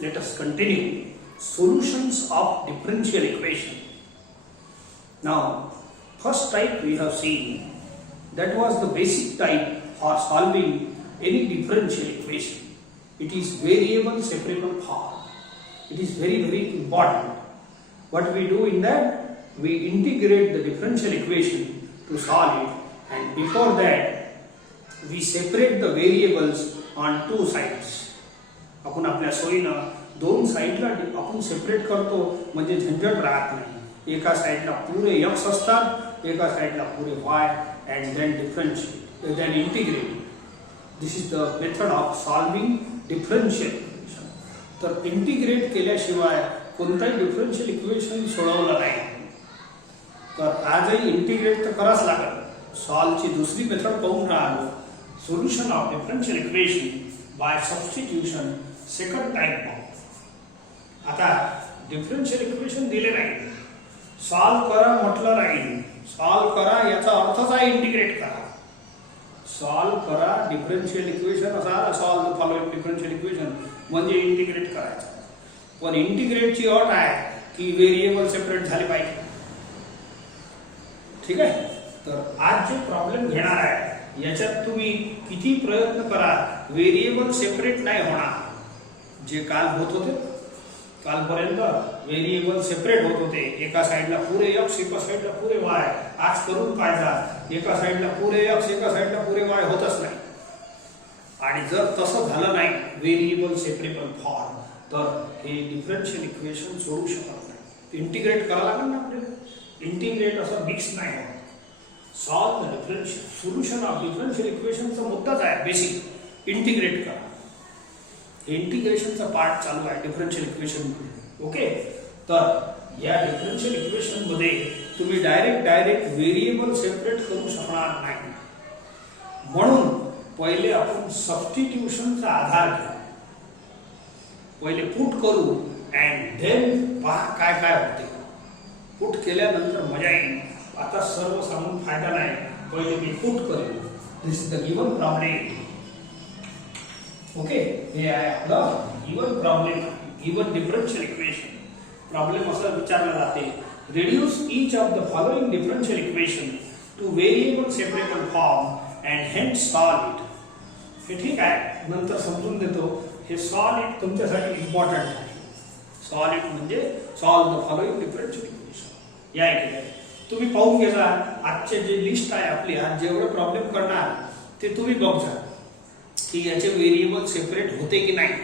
let us continue solutions of differential equation. Now, first type we have seen, that was the basic type for solving any differential equation. It is variable separable form. It is very important. What we do in that, we integrate the differential equation to solve it, and before that we separate the variables on two sides. आपण आपल्या सोयीनं दोन साइडला आपण separate करतो म्हणजे झंझट राहत नाही. एका साइडला पुरे x असतात, एका साइडला पुरे y, and then differentiate, then integrate. This is the method of solving differential equation. तर इंटिग्रेट केल्याशिवाय कोणताही डिफरन्शियल इक्वेशन सोडवलं नाही. तर आजही इंटिग्रेट तर करावंच लागेल. सॉल्वची दुसरी मेथड पाहून राहिलो, solution of differential equation by substitution, second type of. आता डिफरन्शियल इक्वेशन दिले नाही, सॉल्व करा म्हटलं नाही. सॉल्व करा याचा अर्थच आहे इंटिग्रेट करा. सॉल्व करा डिफरन्शियल इक्वेशन असा, solve the following differential equation म्हणजे इंटिग्रेट करायचं. पण इंटिग्रेटची अट आहे की व्हेरिएबल सेपरेट झाले पाहिजे. ठीक आहे. तर आज जे प्रॉब्लेम घेणार आहे याच्यात तुम्ही किती प्रयत्न करा, व्हेरिएबल सेपरेट नाही होणार. जे काल होत होते, कालपर्यंत व्हेरिएबल सेपरेट होत होते. एका साइडला पुरे x, एका साइडला पुरे y. आज करून पाहिजे, एका साइडला पुरे x, एका साइडला पुरे y होतच नाही. आणि जर तसं झालं नाही व्हेरिएबल सेपरेबल फॉर्म, तर हे डिफरन्शियल इक्वेशन सोडू शकत नाही. इंटिग्रेट करावं लागेल ना आपल्याला. इंटिग्रेट असं मिक्स नाही होत. Solve the differential solution of differential इक्वेशनचा मुद्दाच आहे बेसिक, इंटिग्रेट करा. इंटिग्रेशनचा पार्ट चालू आहे डिफरन्शियल इक्वेशन मध्ये. ओके. तर या डिफरन्शियल इक्वेशन मध्ये तुम्ही डायरेक्ट व्हेरिएबल सेपरेट करू शकणार नाही. म्हणून पहिले आपण सबस्टिट्यूशनचा आधार घेऊ. पहिले पुट करू अँड देन पहा काय काय होते. पुट केल्यानंतर मजा येईल. आता सर्व सांगून फायदा नाही. पहिले मी पुट करेन. This is the given problem. Okay. हे आहे आपलं given problem, given differential equation. Problem असं विचारला जाते, reduce each of the following differential equation to variable separable form and hence solve it. हे ठीक आहे, नंतर समजून देतो. हे सॉल्व इट तुमच्यासाठी इम्पॉर्टंट आहे. सॉल्व इट म्हणजे solve the following differential equation. या इकडे तुम्ही पाहून घ्या. आजचे जे लिस्ट आहे आपली, आज जेवढे प्रॉब्लेम करणार ते तुम्ही बघा की याचे व्हेरिएबल सेपरेट होते की नाही.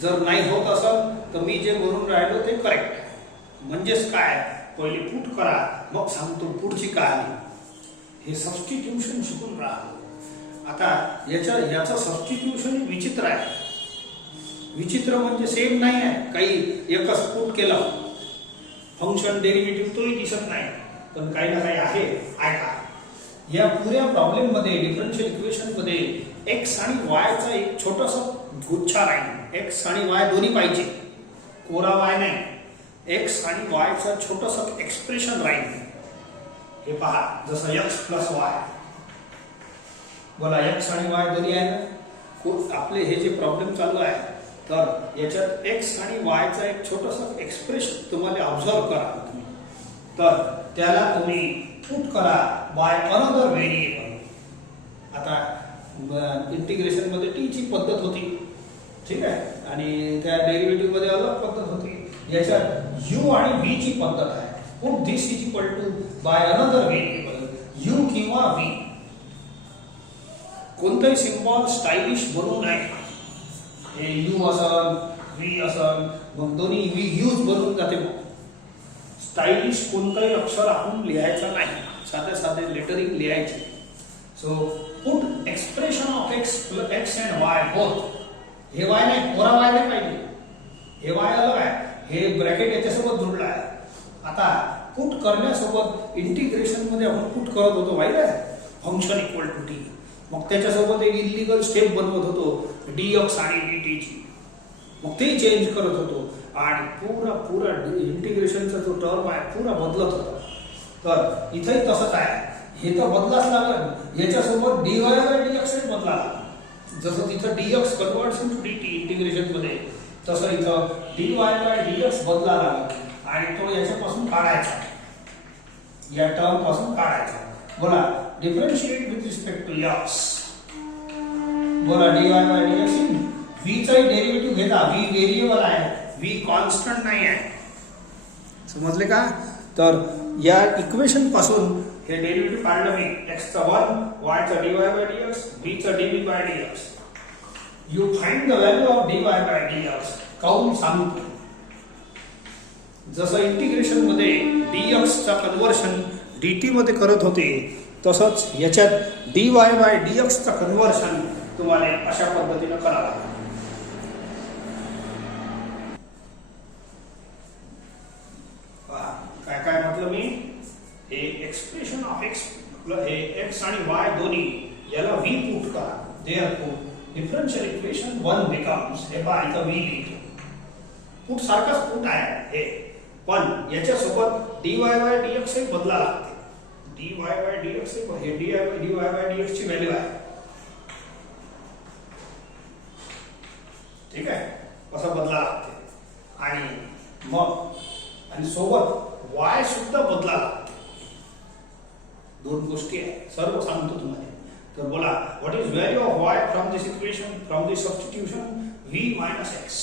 जर नाही होत असेल तर मी जे म्हणून राहिलो ते करेक्ट. म्हणजेच काय, पहिले पुट करा मग सांगतो पुढची कहाणी. हे सबस्टिट्यूशन शिकून राहिलो. आता याचं सबस्टिट्यूशन विचित्र आहे. विचित्र म्हणजे सेम नाही आहे. काही एकच पुट केलं, फंक्शन डेरिव्हेटिव्ह तोही दिसत नाही, पण काही ना काही आहे. ऐका, या पुऱ्या प्रॉब्लेम मध्ये डिफरन्शियल इक्वेशन मध्ये x आणि y चा एक छोटासा गुच्छा राहील. x आणि y दोन्ही पाहिजे, कोरा y नाही. x आणि y चा छोटासा एक्सप्रेशन राहील. हे पहा, जसं x प्लस y. बोला x आणि y दोन्ही आहे ना. आपले हे जे प्रॉब्लेम चालू आहे, तर याच्यात x आणि y चा एक छोटासा एक्सप्रेशन तुम्हाला ऑब्झर्व करा तुम्ही. तर त्याला तुम्ही पुट करा बाय अनदर व्हेरिएबल. आता इंटिग्रेशन मध्ये टी ची पद्धत होती, ठीक आहे, आणि त्या डेरिव्हेटिव्ह मध्ये अलग पद्धत होती. याच्यात u आणि v ची पद्धत आहे. Put this is equal to by another variable u किंवा v. कोणताही सिम्बॉल स्टाइलिश बनवू नये. हे u असन, v असन, मग दोन्ही v यूज बनवून जाते. स्टाइलिश कोणताही अक्षर आपण लिहायचं नाही, साधे साधे लेटरिंग लिहायचे. So put expression of x and y both. हे y नाही, कोरा y नाही पाहिजे. हे y अलग आहे, हे ब्रॅकेट याच्यासोबत जोडला आहे. आता पुट करण्यासोबत इंटिग्रेशन मध्ये आपण पुट करत होतो माहिती आहे, फंक्शन इक्वल टू टी. मग त्याच्यासोबत एक इलिगल स्टेप बनवत होतो dx आणि dt ची. मग ते चेंज करत होतो आणि पुरा इंटिग्रेशनचा जो टर्म आहे पुरा बदलत होता. तर इथेही तसंच आहे. हे तर बदलाच लागलं. याच्यासोबत dy बाय dx बदला. जसं तिथं dx converts into dt integration मध्ये, तसं इथं dy बाय dx बदला लागला आणि तो याच्यापासून काढायचा, या टर्म पासून काढायचा. बोला differentiate with respect to x. बोला dy बाय dx v चा डेरिव्हेटिव्ह घेता. v व्हेरिएबल आहे, v कॉन्स्टंट नाही आहे. समजले का? तर या इक्वेशन पासून हे डेरिव्हेटिव्ह काढलं मी. x चा 1, y चा dy बाय dx, v चा dv by dx. You find the value of dy by dx. काऊन सांगतो. जसं इंटिग्रेशन मध्ये dx चा कन्वर्शन dt मध्ये करत होते, तसंच याच्यात dy बाय dx चा कन्वर्शन तुम्हाला अशा पद्धतीने करावं लागेल. काय काय म्हटलं मी? हे एक्सप्रेशन ऑफ x हे x आणि y दोन्ही याला v पुट करा. देअरफॉर डिफरन्शियल इक्वेशन 1 becomes हे पहा इथं v लिहितो. पुट सारखाच पुट आहे हे, पण याच्या सोबत dy बाय dx हे बदला लागते. dy बाय dx हे dy बाय dx ची व्हॅल्यू आहे. ठीक आहे, असं बदला लागते. आणि सोबत y सुद्धा बदला लागते. दोन गोष्टी आहेत, सर्व सांगतो तुम्हाला. तर बोला what is value of y from this equation, from this substitution v minus x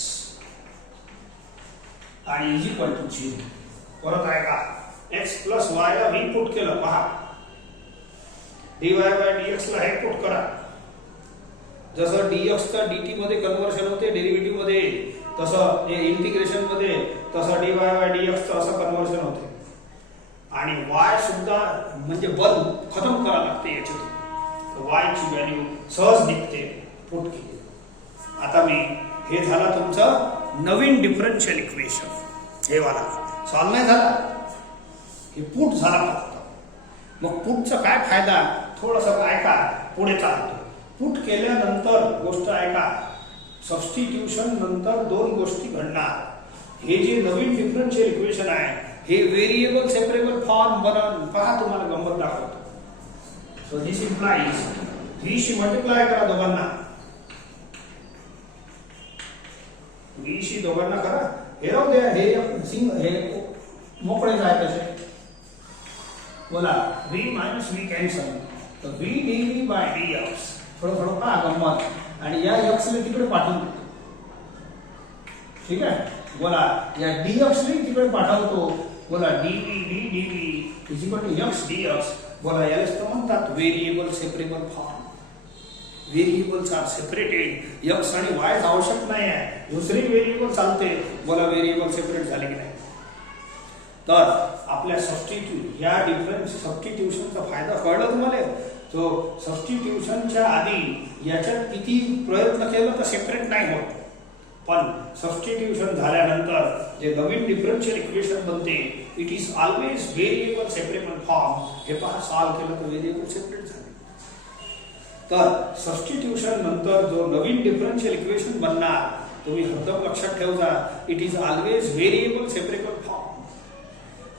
आणि इज इक्वल टू 0. परत आहे का? x प्लस y ला v पुट केलं. पहा dy बाय dx ला हे पुट करा. जसं dx चा dt मध्ये कन्वर्शन होते डेरिव्हेटिव्ह मध्ये, तसं हे इंटिग्रेशन मध्ये तसं dy बाय dx चं असं कन्वर्शन होते. आणि y सुद्धा म्हणजे बल खतम करावं लागते याच्यातून. y ची व्हॅल्यू सहज निघते पुट केली. आता मी हे झाला तुमचं नवीन डिफरन्शियल इक्वेशन. हे वाला सॉल्व नाही झाला, हे पुट झाला फक्त. मग पुटचा काय फायदा थोडंसं ऐका, पुढे चालतो. पुट केल्यानंतर गोष्ट ऐका, सबस्टिट्यूशन नंतर दोन गोष्टी घडणार. हे जे नवीन डिफरन्शियल इक्वेशन आहे हे व्हेरिएबल सेपरेबल फॉर्म बनवून पहा, तुम्हाला गंमत दाखवतो. So this implies v she multiply करा दोघांना, v शी दोघांना करा. हे राहू द्या, हे मोकळे जाय तसे. बोला v मायनस v कॅन्सल, तर v dv बाय dx. थोडं पहा गंमत. आणि या x ला तिकडे पाठवतो. ठीक आहे, बोला या dx ला तिकडे पाठवतो. बोला dv v dv is equal to x dx. बोला यालाच तर म्हणतात variable separable form. Variables are separated. x आणि y आवश्यक नाही आहे, दुसरी व्हेरिएबल चालते. बोला व्हेरिएबल सेपरेट झाले की नाही? तर आपल्या या डिफरन्स सबस्टिट्यूशनचा फायदा कळला तुम्हाला. तो सबस्टिट्यूशनच्या आधी याच्यात किती प्रयत्न केला तर सेपरेट नाही होत, पण सबस्टिट्यूशन झाल्यानंतर जे नवीन डिफरन्शियल इक्वेशन बनते it is always variable separable form. हे पहा सॉल्व केलं तर व्हेरिएबल सेपरेट झाले. तर सबस्टिट्यूशन नंतर जो नवीन डिफरन्शियल इक्वेशन बनणार तुम्ही एकदम लक्षात ठेवा, it is always variable separable form.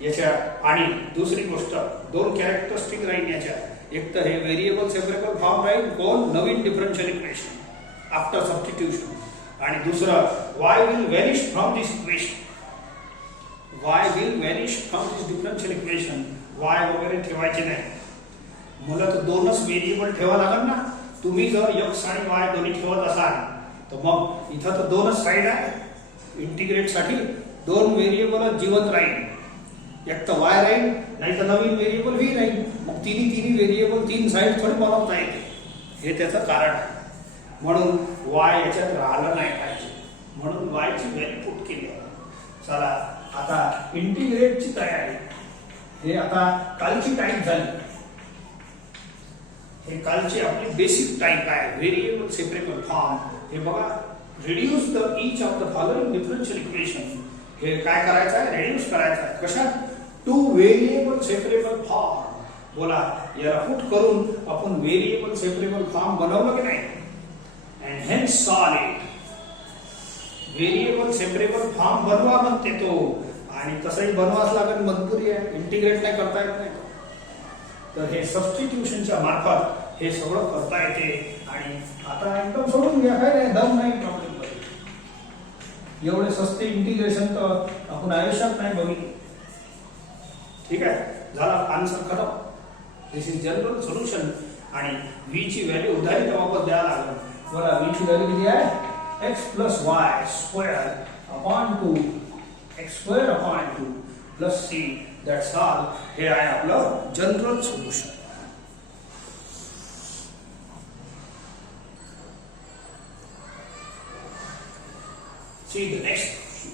याच्या आणि दुसरी गोष्ट दोन कॅरेक्टरिस्टिक राहील याच्या. एक तर हे व्हेरिएबल सेपरेबल फॉर्म राहील कोण? नवीन डिफरन्शियल इक्वेशन आफ्टर सबस्टिट्यूशन. आणि दुसरं y will vanish from this equation. y will vanish from this differential equation. y वगैरे ठेवायचे नाही. मला तर दोनच व्हेरिएबल ठेवा लागेल ना. तुम्ही जर x आणि y दोन्ही ठेवत असाल तर मग इथं तर दोनच साईड आहे. इंटिग्रेट साठी दोन व्हेरिएबल जिवंत राहील. एक तर y राहील, नाही तर नवीन व्हेरिएबल v राहील. मग तिन्ही व्हेरिएबल तीन साईड थोडी बनवता येते. हे त्याचं कारण आहे. म्हणून y याच्यात राहिलं नाही पाहिजे, म्हणून y ची व्हॅल्यू पुट केली. चला आता इंटिग्रेटची तयारी. हे आता कालची टाईप झाली. हे कालची आपली बेसिक टाईप आहे व्हेरिएबल सेपरेबल फॉर्म. हे बघा, reduce the each of the following differential equation. हे काय करायचं आहे? रिड्यूस करायचं आहे. कशात? To variable separable form. बोला याला पुट करून आपण व्हेरिएबल सेपरेबल फॉर्म बनवलं की नाही? and hence solid variable separable form बनवा म्हणते तो. आणि तसंही बनवाच लागेल, मजबुरी आहे, इंटिग्रेट नाही करता येत नाही. तर हे सबस्टिट्यूशनच्या मार्फत हे सगळं करता येते. आणि आता एकदम सोडून घ्या, काय नाही, दम नाही प्रॉब्लेम. एवढे सस्ते इंटिग्रेशन तर आपण आयुष्यात नाही बघितले. ठीक आहे, झाला आन्सर खतम. दिस इज जनरल सोल्युशन. आणि v ची व्हॅल्यू उधारी वापस द्यायला लागलं. बघा v ची व्हॅल्यू किती आहे? x + y square upon 2 x square upon 2 plus c. That's all. हे आहे आपलं general solution. See the next question.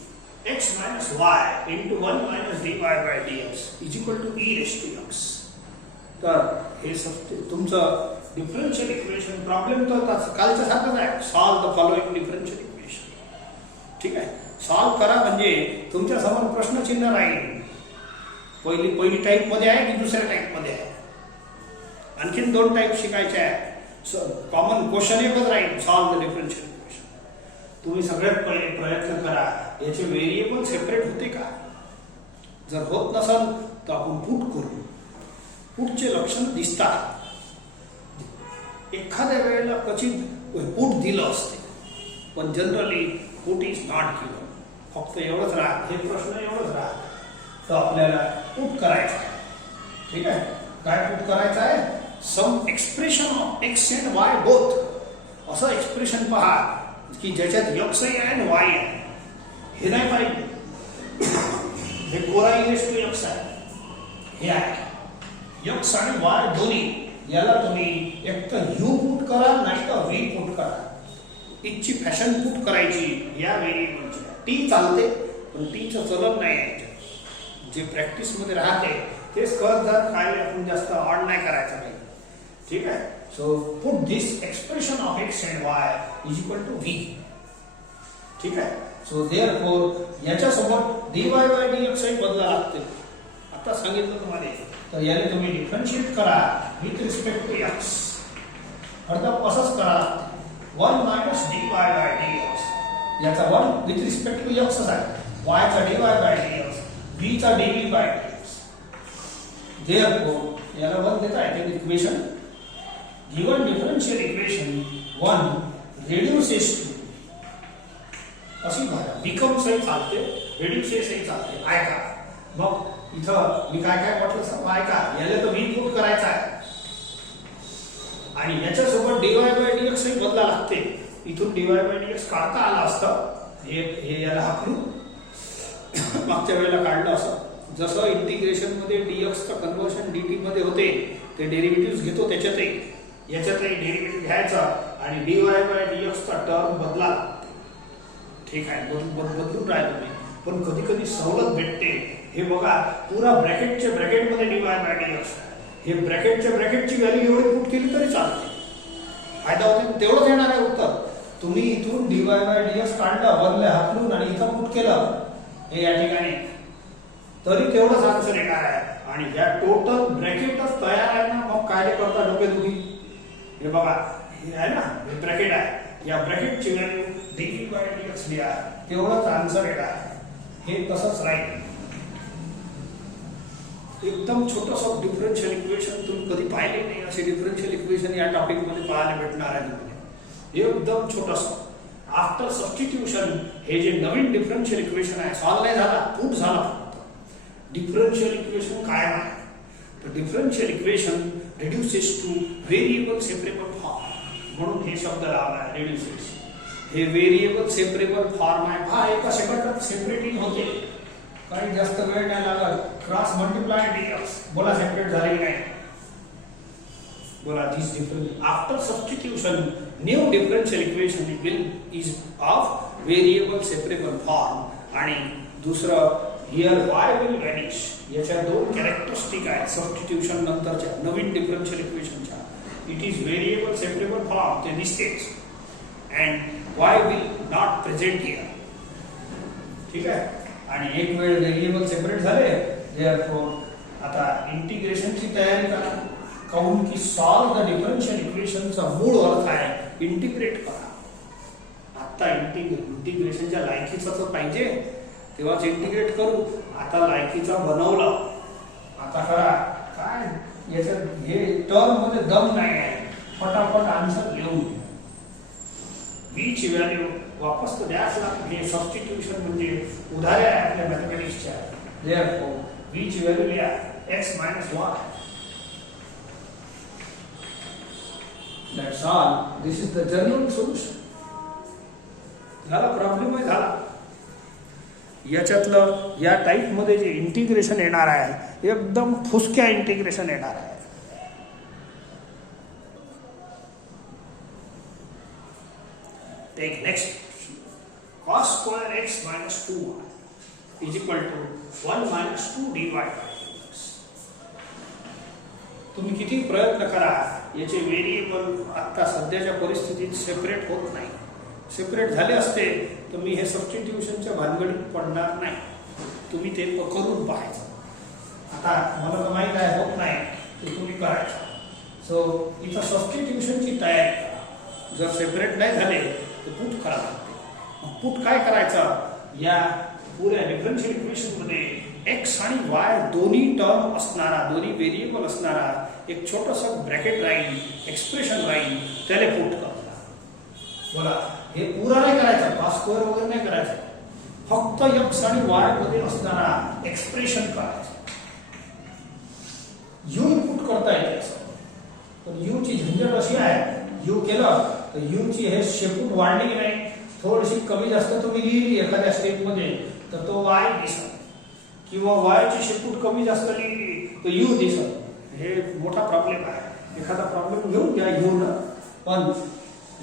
X minus y into 1 minus dy by dx is equal to e raised to x. तर हे तुमचं differential equation problem तर कालच्या सारखंच आहे. Solve the following differential equation. ठीक आहे, सॉल्व करा म्हणजे तुमच्या समोर प्रश्नचिन्ह राहील. पहिली टाईप मध्ये आहे की दुसऱ्या टाईप मध्ये आहे? आणखीन 2 टाईप शिकायचे आहे. कॉमन क्वेश्चन एकच राहील, सॉल्व द डिफरन्शियल इक्वेशन. तुम्ही सगळ्यात पहिले प्रयत्न करा याचे व्हेरिएबल सेपरेट होते का. जर होत नसेल तर आपण पुट करू. पुटचे लक्षण दिसतात. एखाद्या वेळेला क्वचित पुट दिलं असते, पण generally put is not given. फक्त एवढंच राहत, हे प्रश्न एवढंच राहत, तर आपल्याला पुट करायचं आहे. ठीक आहे, काय पुट करायचं आहे? Some expression of X and Y both. असं एक्सप्रेशन पहा की ज्याच्यात x आहे आणि y आहे. हे नाही पाहिजे. हे कोरा इज टू x आहे. हे आहे x आणि y दोन्ही. याला तुम्ही एक तर u पुट करा नाही तर v पुट करा. इथची फॅशन पुट करायची या व्हेरिएबलची. टी चालते पण टीचं चलन नाही आहे. जे प्रॅक्टिस मध्ये राहते तेच करत जात. काय आपण जास्त ऑड नाही करायचं नाही. ठीक आहे, so put this expression of x and y is equal to v. ठीक आहे, so therefore याच्यासोबत dy by dx हे बदला लागते. आता सांगितलं तुम्हाला. तर याला तुम्ही डिफरन्शिएट करा विथ रिस्पेक्ट टू x. अर्धा असंच करा. 1 minus dy by dx. याचा 1 विथ रिस्पेक्ट टू x आहे. y चा dy by dx, v चा dv by dx. therefore याला 1 देता येते equation. Given differential equation 1 reduces to अशी becomes ही चालते, reduces ही चालते. ऐका मग इथं मी काय काय म्हटलं सांगा. ऐका, याला तर v पुट करायचा आहे आणि याच्यासोबत dy by dx ही बदला लागते. इथून dy by dx काढता आला असतं. हे याला हाकलून मागच्या वेळेला काढलं असं. जसं इंटिग्रेशन मध्ये dx चं कन्वर्शन dt मध्ये होते, ते डेरिव्हेटिव्ह घेतो त्याच्यातही. याच्यातही डेरिव्हेटिव्ह घ्यायचा आणि dy by dx चा टर्म बदला. ठीक आहे, बदलून राहिलो मी. पण कधी कधी सवलत भेटते. हे बघा, पुरा ब्रॅकेटच्या ब्रॅकेटमध्ये dy by dx. हे ब्रॅकेटच्या ब्रॅकेटची व्हॅल्यू एवढी पुट केली तरी चालते. फायदा होते तेवढंच येणार आहे उत्तर. तुम्ही इथून dy by dx काढलं, बदले हाकलून आणि इथं पुट केलं हे या ठिकाणी, तरी तेवढंच आन्सर येणार आहे. आणि ह्या टोटल ब्रॅकेटच तयार आहे ना. मग काय करता डोकेदुखी. हे बघा, हे आहे ना, हे ब्रॅकेट आहे. या ब्रॅकेटची व्हॅल्यू dv by dx लिहा, तेवढंच आन्सर येणार. हे तसंच राहील. एकदम छोटंसं डिफरन्शियल इक्वेशन तुम्ही कधी पाहिले नाही. असे डिफरन्शियल इक्वेशन या टॉपिक मध्ये पाहायला भेटणार आहे तुम्हाला. एकदम छोटंसं. आफ्टर सबस्टिट्यूशन हे जे नवीन डिफरन्शियल इक्वेशन आहे, सॉल्व नाही झाला, पुट झाला फक्त. डिफरन्शियल इक्वेशन काय आहे? तर differential equation reduces to variable separable form. म्हणून हे शब्द लावला आहे, reduces. हे व्हेरिएबल सेपरेबल फॉर्म आहे. हा एका सेकंदात सेपरेटिंग होते. काही जास्त वेळ नाही लागत. Cross multiply dx. बोला सेपरेट झाले नाही. बोला this difference after substitution new differential equation is of variable separable form. आणि दुसरं हियर y will vanish. याच्या 2 कॅरेक्टरिस्टिक आहेत सबस्टिट्यूशन नंतरच्या नवीन डिफरन्शियल इक्वेशनच्या. It is variable separable form, ते दिसतेच. And y will not present here. ठीक आहे. आणि एक वेळ व्हेरिएबल सेपरेट झाले, therefore आता इंटिग्रेशनची तयारी करा. काऊन की सॉल्व द डिफरन्शियल इक्वेशनचा मूळ अर्थ आहे इंटिग्रेट करा. आता इंटिग्रेशनच्या लायकीचं तर पाहिजे, तेव्हाच इंटिग्रेट करू. आता लायकीचा बनवलं, आता करा. काय याच्यात हे टर्म मध्ये दम नाही आहे. फटाफट आन्सर लिहून. v ची व्हॅल्यू वापस तर द्याच लागते. हे सबस्टिट्यूशन म्हणजे उदाहरण आहे आपल्या मॅथमॅटिक्सच्या. देअरफॉर v ची व्हॅल्यू लिहा x minus y. That's all. This is the general solution. झाला प्रॉब्लेम आहे झाला. याच्यातलं या टाइप मध्ये जे इंटिग्रेशन येणार आहे एकदम फुसक्या इंटिग्रेशन येणार आहे. Take next. Cos square x minus 2y is equal to 1 minus 2 dy by dx. तुम्ही किती प्रयत्न करा याचे व्हेरिएबल आता सध्याच्या परिस्थितीत सेपरेट होत नाही. सेपरेट झाले असते तर मी हे सबस्टिट्यूशनच्या भानगडीत पडणार नाही. तुम्ही ते करून पाहायचं. आता मला तर माहित आहे होत नाही तर तुम्ही करायचं. सो इथं सबस्टिट्यूशनची तयारी करा. जर सेपरेट नाही झाले तर पुट करावं लागते. पुट काय करायचं, या पुऱ्या डिफरन्शियल इक्वेशन मध्ये एक्स आणि वाय दोन्ही टर्म असणारा, दोन्ही व्हेरिएबल असणारा एक छोटंसं ब्रॅकेट राहील, एक्सप्रेशन राहील, त्याला पुट करता. बोला हे पुरा नाही करायचं, कॉस स्क्वेअर वगैरे नाही करायचं. फक्त एक्स आणि वाय मध्ये असणारा एक्सप्रेशन करायचं. यू पुट करता येते असं. पण यू ची झंझट अशी आहे, यू केलं तर यू ची हे शेपूट वाढली की नाही, थोडीशी कमी जास्त तुम्ही लिहिली एखाद्या स्टेप मध्ये तर तो वाय दिसत, किंवा वाय ची शेपूट कमी जास्त लिहिली तर यू दिसत. हे मोठा प्रॉब्लेम आहे. एखादा प्रॉब्लेम घेऊन घ्या घेऊन, पण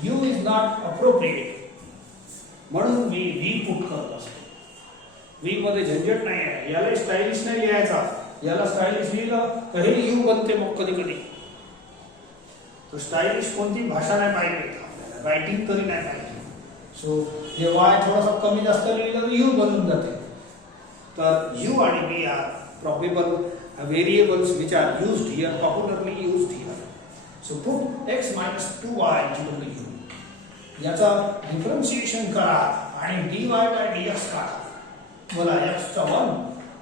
यू इज नॉट अप्रोप्रिएट म्हणून मी व्ही पुट करत असतो. व्ही मध्ये झंझट नाही आहे. याला स्टायलिश नाही लिहायचा. याला स्टायलिश लिहिलं तर हे यू बनते मग कधी कधी. तो स्टायलिश कोणती भाषा नाही पाहिजे आपल्याला, रायटिंग तरी नाही पाहिजे. सो हे वाय थोडासा कमी जास्त लिहिलं तर यू बनून जाते. तर यू आणि v are probable variables which are used here, popularly used here. So put x minus 2y equal to u. याचा डिफरन्शिएशन करा आणि dy by dx काढा. बोला x चा 1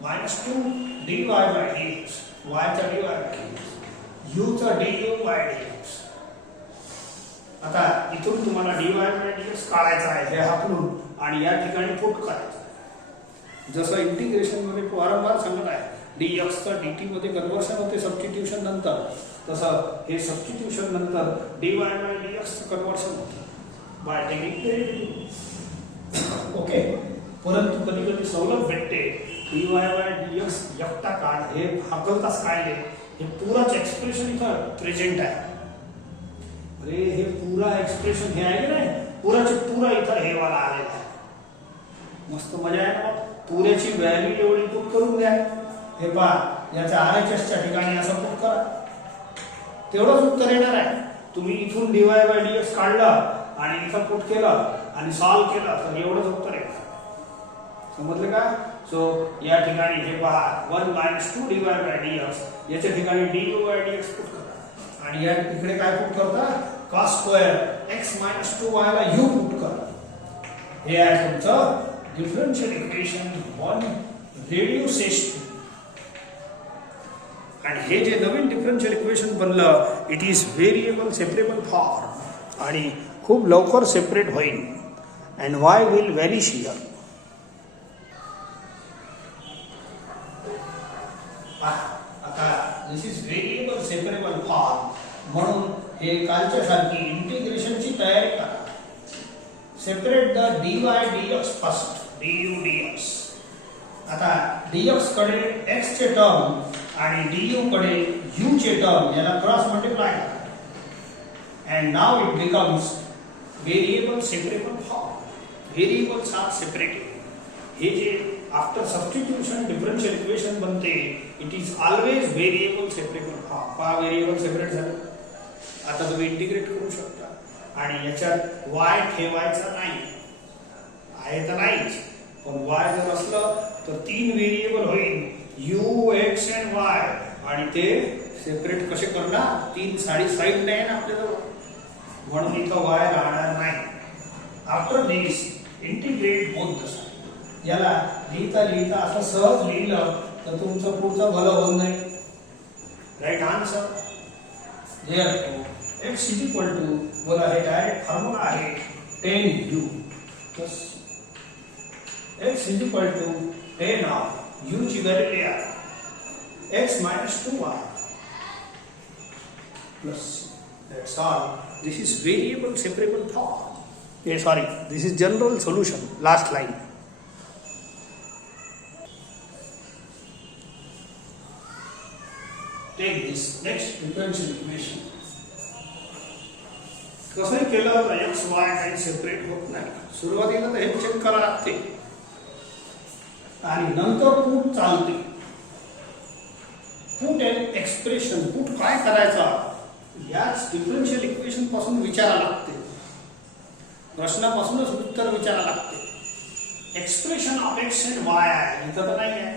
minus 2 dy by dx, y चा dy by dx, u चा du by dx. आता इथून तुम्हाला dy by dx काढायचा आहे हे हाकलून आणि या ठिकाणी पुट करायचं. जसं इंटिग्रेशन मध्ये वारंवार सांगत आहे dx चा dt मध्ये कन्वर्शन होते सबस्टिट्यूशन नंतर, तसं हे सबस्टिट्यूशन नंतर dy by dx चं कन्वर्शन होतं बाय टेकिंग डेरिव्हेटिव्ह. ओके, परंतु कधी कधी सवलत भेटते dy by dx एकटा काढ, हे हाकलताच काढले, हे पुराच एक्सप्रेशन इथं प्रेझेंट आहे. अरे हे पुरा एक्सप्रेशन हे आहे की नाही, पुराचे पुरा इथं हे वाला आलेला आहे. मस्त मजा आहे ना. पुऱ्याची व्हॅल्यू एवढी पुट करून द्या. हे पहा, याच्या RHS च्या ठिकाणी असं पुट करा, तेवढंच उत्तर येणार आहे. तुम्ही इथून dy by dx काढलं आणि इथं पुट केलं आणि सॉल्व केलं तर एवढंच उत्तर येईल. समजलं का? सो या ठिकाणी हे पहा 1 minus 2 dy by dx, याच्या ठिकाणी du by dx पुट करा आणि या इकडे काय पुट करता, cos square x minus 2y ला u पुट करा. हे आहे तुमचं डिफरन्शियल इक्वेशन 1 रेड्युसेशन. आणि हे जे नवीन डिफरन्शियल इक्वेशन बनलं it is variable separable form आणि खूप लवकर सेपरेट होईल. And Y will vanish here. आता दिस इज व्हेरिएबल सेपरेबल फॉर्म म्हणून हे कालच्या सारखी इंटिग्रेशनची तयारी करा. Separate the dy dx first, du dx. आता dx कडे x चे टर्म आणि du कडे u चे टर्म याला क्रॉस मल्टिप्लाय करा. and now it becomes variable separable form. Variables are separated. हे जे आफ्टर सबस्टिट्यूशन डिफरन्शियल इक्वेशन बनते it is always variable separable form. पहा व्हेरिएबल सेपरेट झाले. आता तुम्ही इंटिग्रेट करू शकता आणि याच्यात y ठेवायचा नाही आहे तर नाहीच, पण y जर असलं तर 3 व्हेरिएबल होईल u, x and y. आणि ते सेपरेट कसे करणार, 3 साईड नाही ना आपल्याजवळ, म्हणून इथं y राहणार नाही. After this integrate both the side. याला लिहिता लिहिता असं सहज लिहिलं तर तुमचं पुढचं भलं होत नाही. Right answer. Therefore x is equal to, बोला हे डायरेक्ट फॉर्म्युला आहे 10u. Plus x is equal to 10 of u ची व्हॅल्यू लिहा x minus 2y plus that's all. This is variable separable form. Sorry, this is general solution. Last line. Take this next differential equation. कसं केलं तर x y काही separate होत नाही. सुरुवातीला तर हे चेक करावं लागते आणि नंतर पुट चालते. पुट एन एक्सप्रेशन पुट काय करायचा याच डिफरन्शियल इक्वेशन पासून विचारा लागते. प्रश्नापासूनच उत्तर विचारा लागते. Expression of x and Y आहे इथं तर नाही आहे.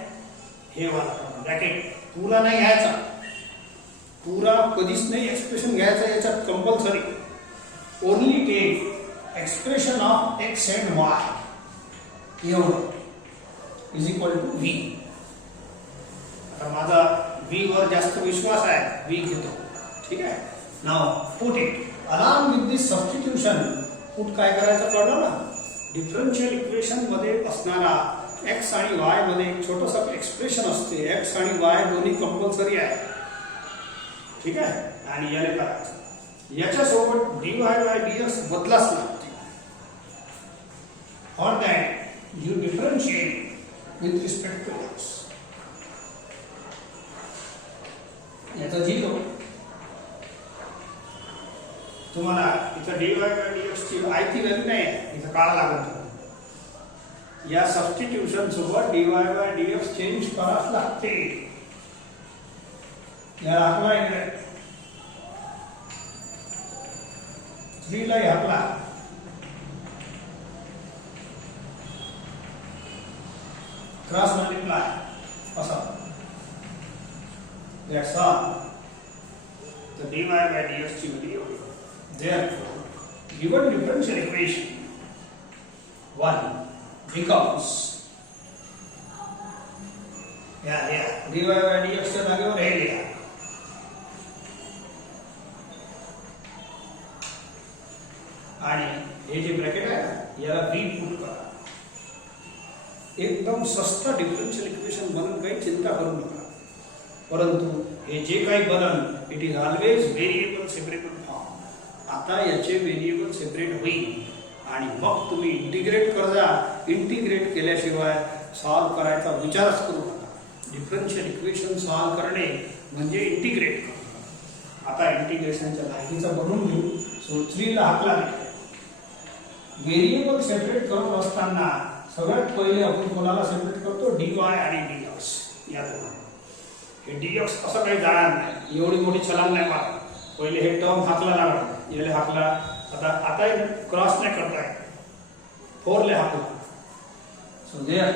हे वाला ब्रॅकेट पुरा नाही घ्यायचा. पुरा कधीच नाही एक्सप्रेशन घ्यायचा याच्यात compulsory. Only take expression of x and y एवढं इज इक्वल टू व्ही. आता माझा व्ही वर जास्त विश्वास आहे. व्ही घेतो. ठीक आहे. Now put it along with this substitution. Put काय करायचं कळलं ना. डिफरन्शियल इक्वेशन मध्ये असणारा एक्स आणि वाय मध्ये एक छोटंसं एक्सप्रेशन असते. एक्स आणि वाय दोन्ही कंपल्सरी आहे. ठीक आहे. आणि याने करायचं याच्यासोबत dy बाय dx बदलाच लागते. For that you differentiate with respect to x. याचा 0 तुम्हाला इथं dy बाय dx ची आयती व्हॅल्यू नाही इथं काढा लागत. या सबस्टिट्यूशन सोबत dy बाय dx चेंज करावं लागते. या दाखवा इकडे 3 ला आपला क्रॉस मल्टिप्लाय असा. That's all. The dy by dx ची value. Therefore, given differential equation 1 becomes dy by dx च्या जागेवर हे लिहा. आणि हे जे ब्रॅकेट आहे ना याला v पुट करा. एकदम सस्ता डिफरन्शियल इक्वेशन बनून काही चिंता करू नका. परंतु हे जे काही बनन it is always variable separable form. आता याचे व्हेरिएबल सेपरेट होईल आणि मग तुम्ही इंटिग्रेट करजा. इंटिग्रेट केल्याशिवाय सॉल्व करायचा विचारच करू नका. डिफरन्शियल इक्वेशन सॉल्व करणे म्हणजे इंटिग्रेट करणे. आता इंटिग्रेशनच्या लायकीचा बनवून घेऊ. सो 3 ला हाकला व्हेरिएबल सेपरेट करत असताना सगळ्यात पहिले आपण कोणाला सेपरेट करतो dy आणि dx. या दोघांना हे dx असं काही जाणार नाही. एवढी मोठी छलांग नाही मारत. पहिले हे टर्म हाकला लागत. याले हाकला. आता क्रॉस नाही करताय 4 ले हाकला. So there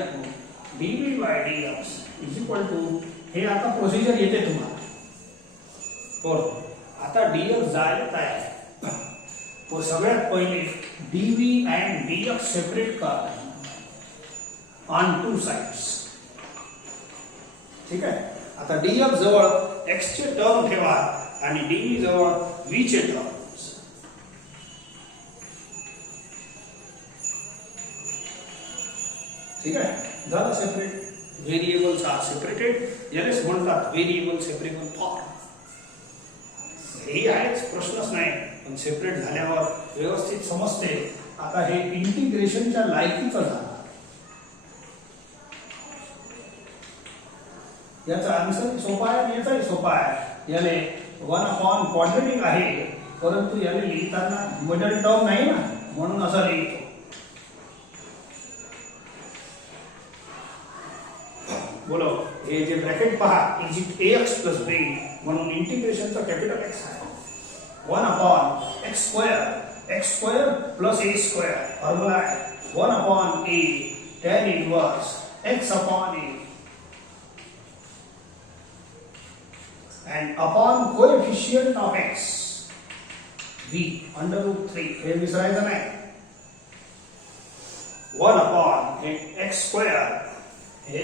dv by dx is equal to हे आता प्रोसिजर येते तुम्हाला. 4 आता dx जायला तयार. तो सगळ्यात पहिले dv and dx सेपरेट करा ऑन 2 साइड्स. ठीक आहे. आता df जवळ x चे टर्म ठेवा आणि dv जवळ v चे टर्म. ठीक आहे. झालं सेपरेट. Variables are separated. यालाच म्हणतात व्हेरिएबल सेपरेबल फॉर्म. हे आहेच प्रश्नच नाही. पण सेपरेट झाल्यावर व्यवस्थित समजते. आता हे इंटिग्रेशनच्या लायकीचं झालं. याचा आन्सर सोपा आहे आणि याचाही सोपा आहे. याले 1 अपॉन क्वाड्रेटिक आहे परंतु याले लिहिताना मिडल टर्म नाही ना म्हणून असं लिहितो. बोलो हे जे ब्रॅकेट पहा is it ax plus b म्हणून इंटिग्रेशनचा कॅपिटल x आहे. 1 upon x square plus a square formula आहे. 1 upon a tan inverse x upon a and upon coefficient of x v under root 3 हे विसरायचं नाही. 1 upon x square हे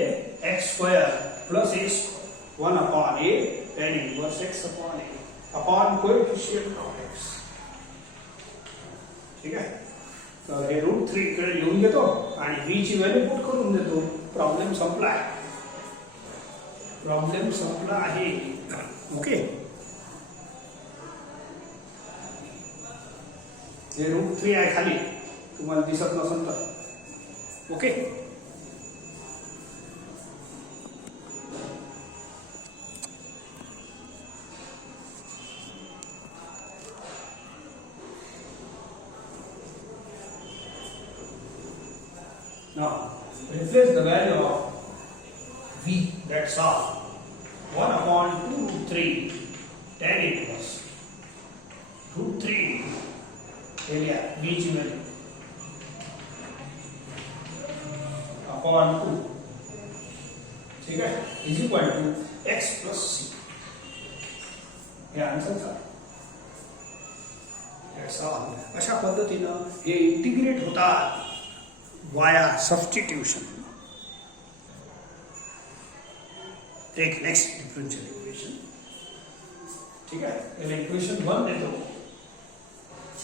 x square plus a square 1 upon a tan inverse x upon a upon coefficient of x. ठीक है. तर हे √3 इकडे लिहून घेतो आणि v ची व्हॅल्यू पुट करून देतो. प्रॉब्लेम संपला आहे. प्रॉब्लेम संपला आहे. ओके. हे √3 आहे खाली, तुम्हाला दिसत नसेल तर. Okay. Now, replace the value of v, that's all. 1/2√3 tan inverse √3 area v ची व्हॅल्यू अपॉन 2, ठीक आहे, is equal to x plus c. हे आन्सर आहे. अशा पद्धतीनं हे इंटिग्रेट होतात via substitution. Take next differential equation. ठीक आहे, त्याला इक्वेशन 1 देतो.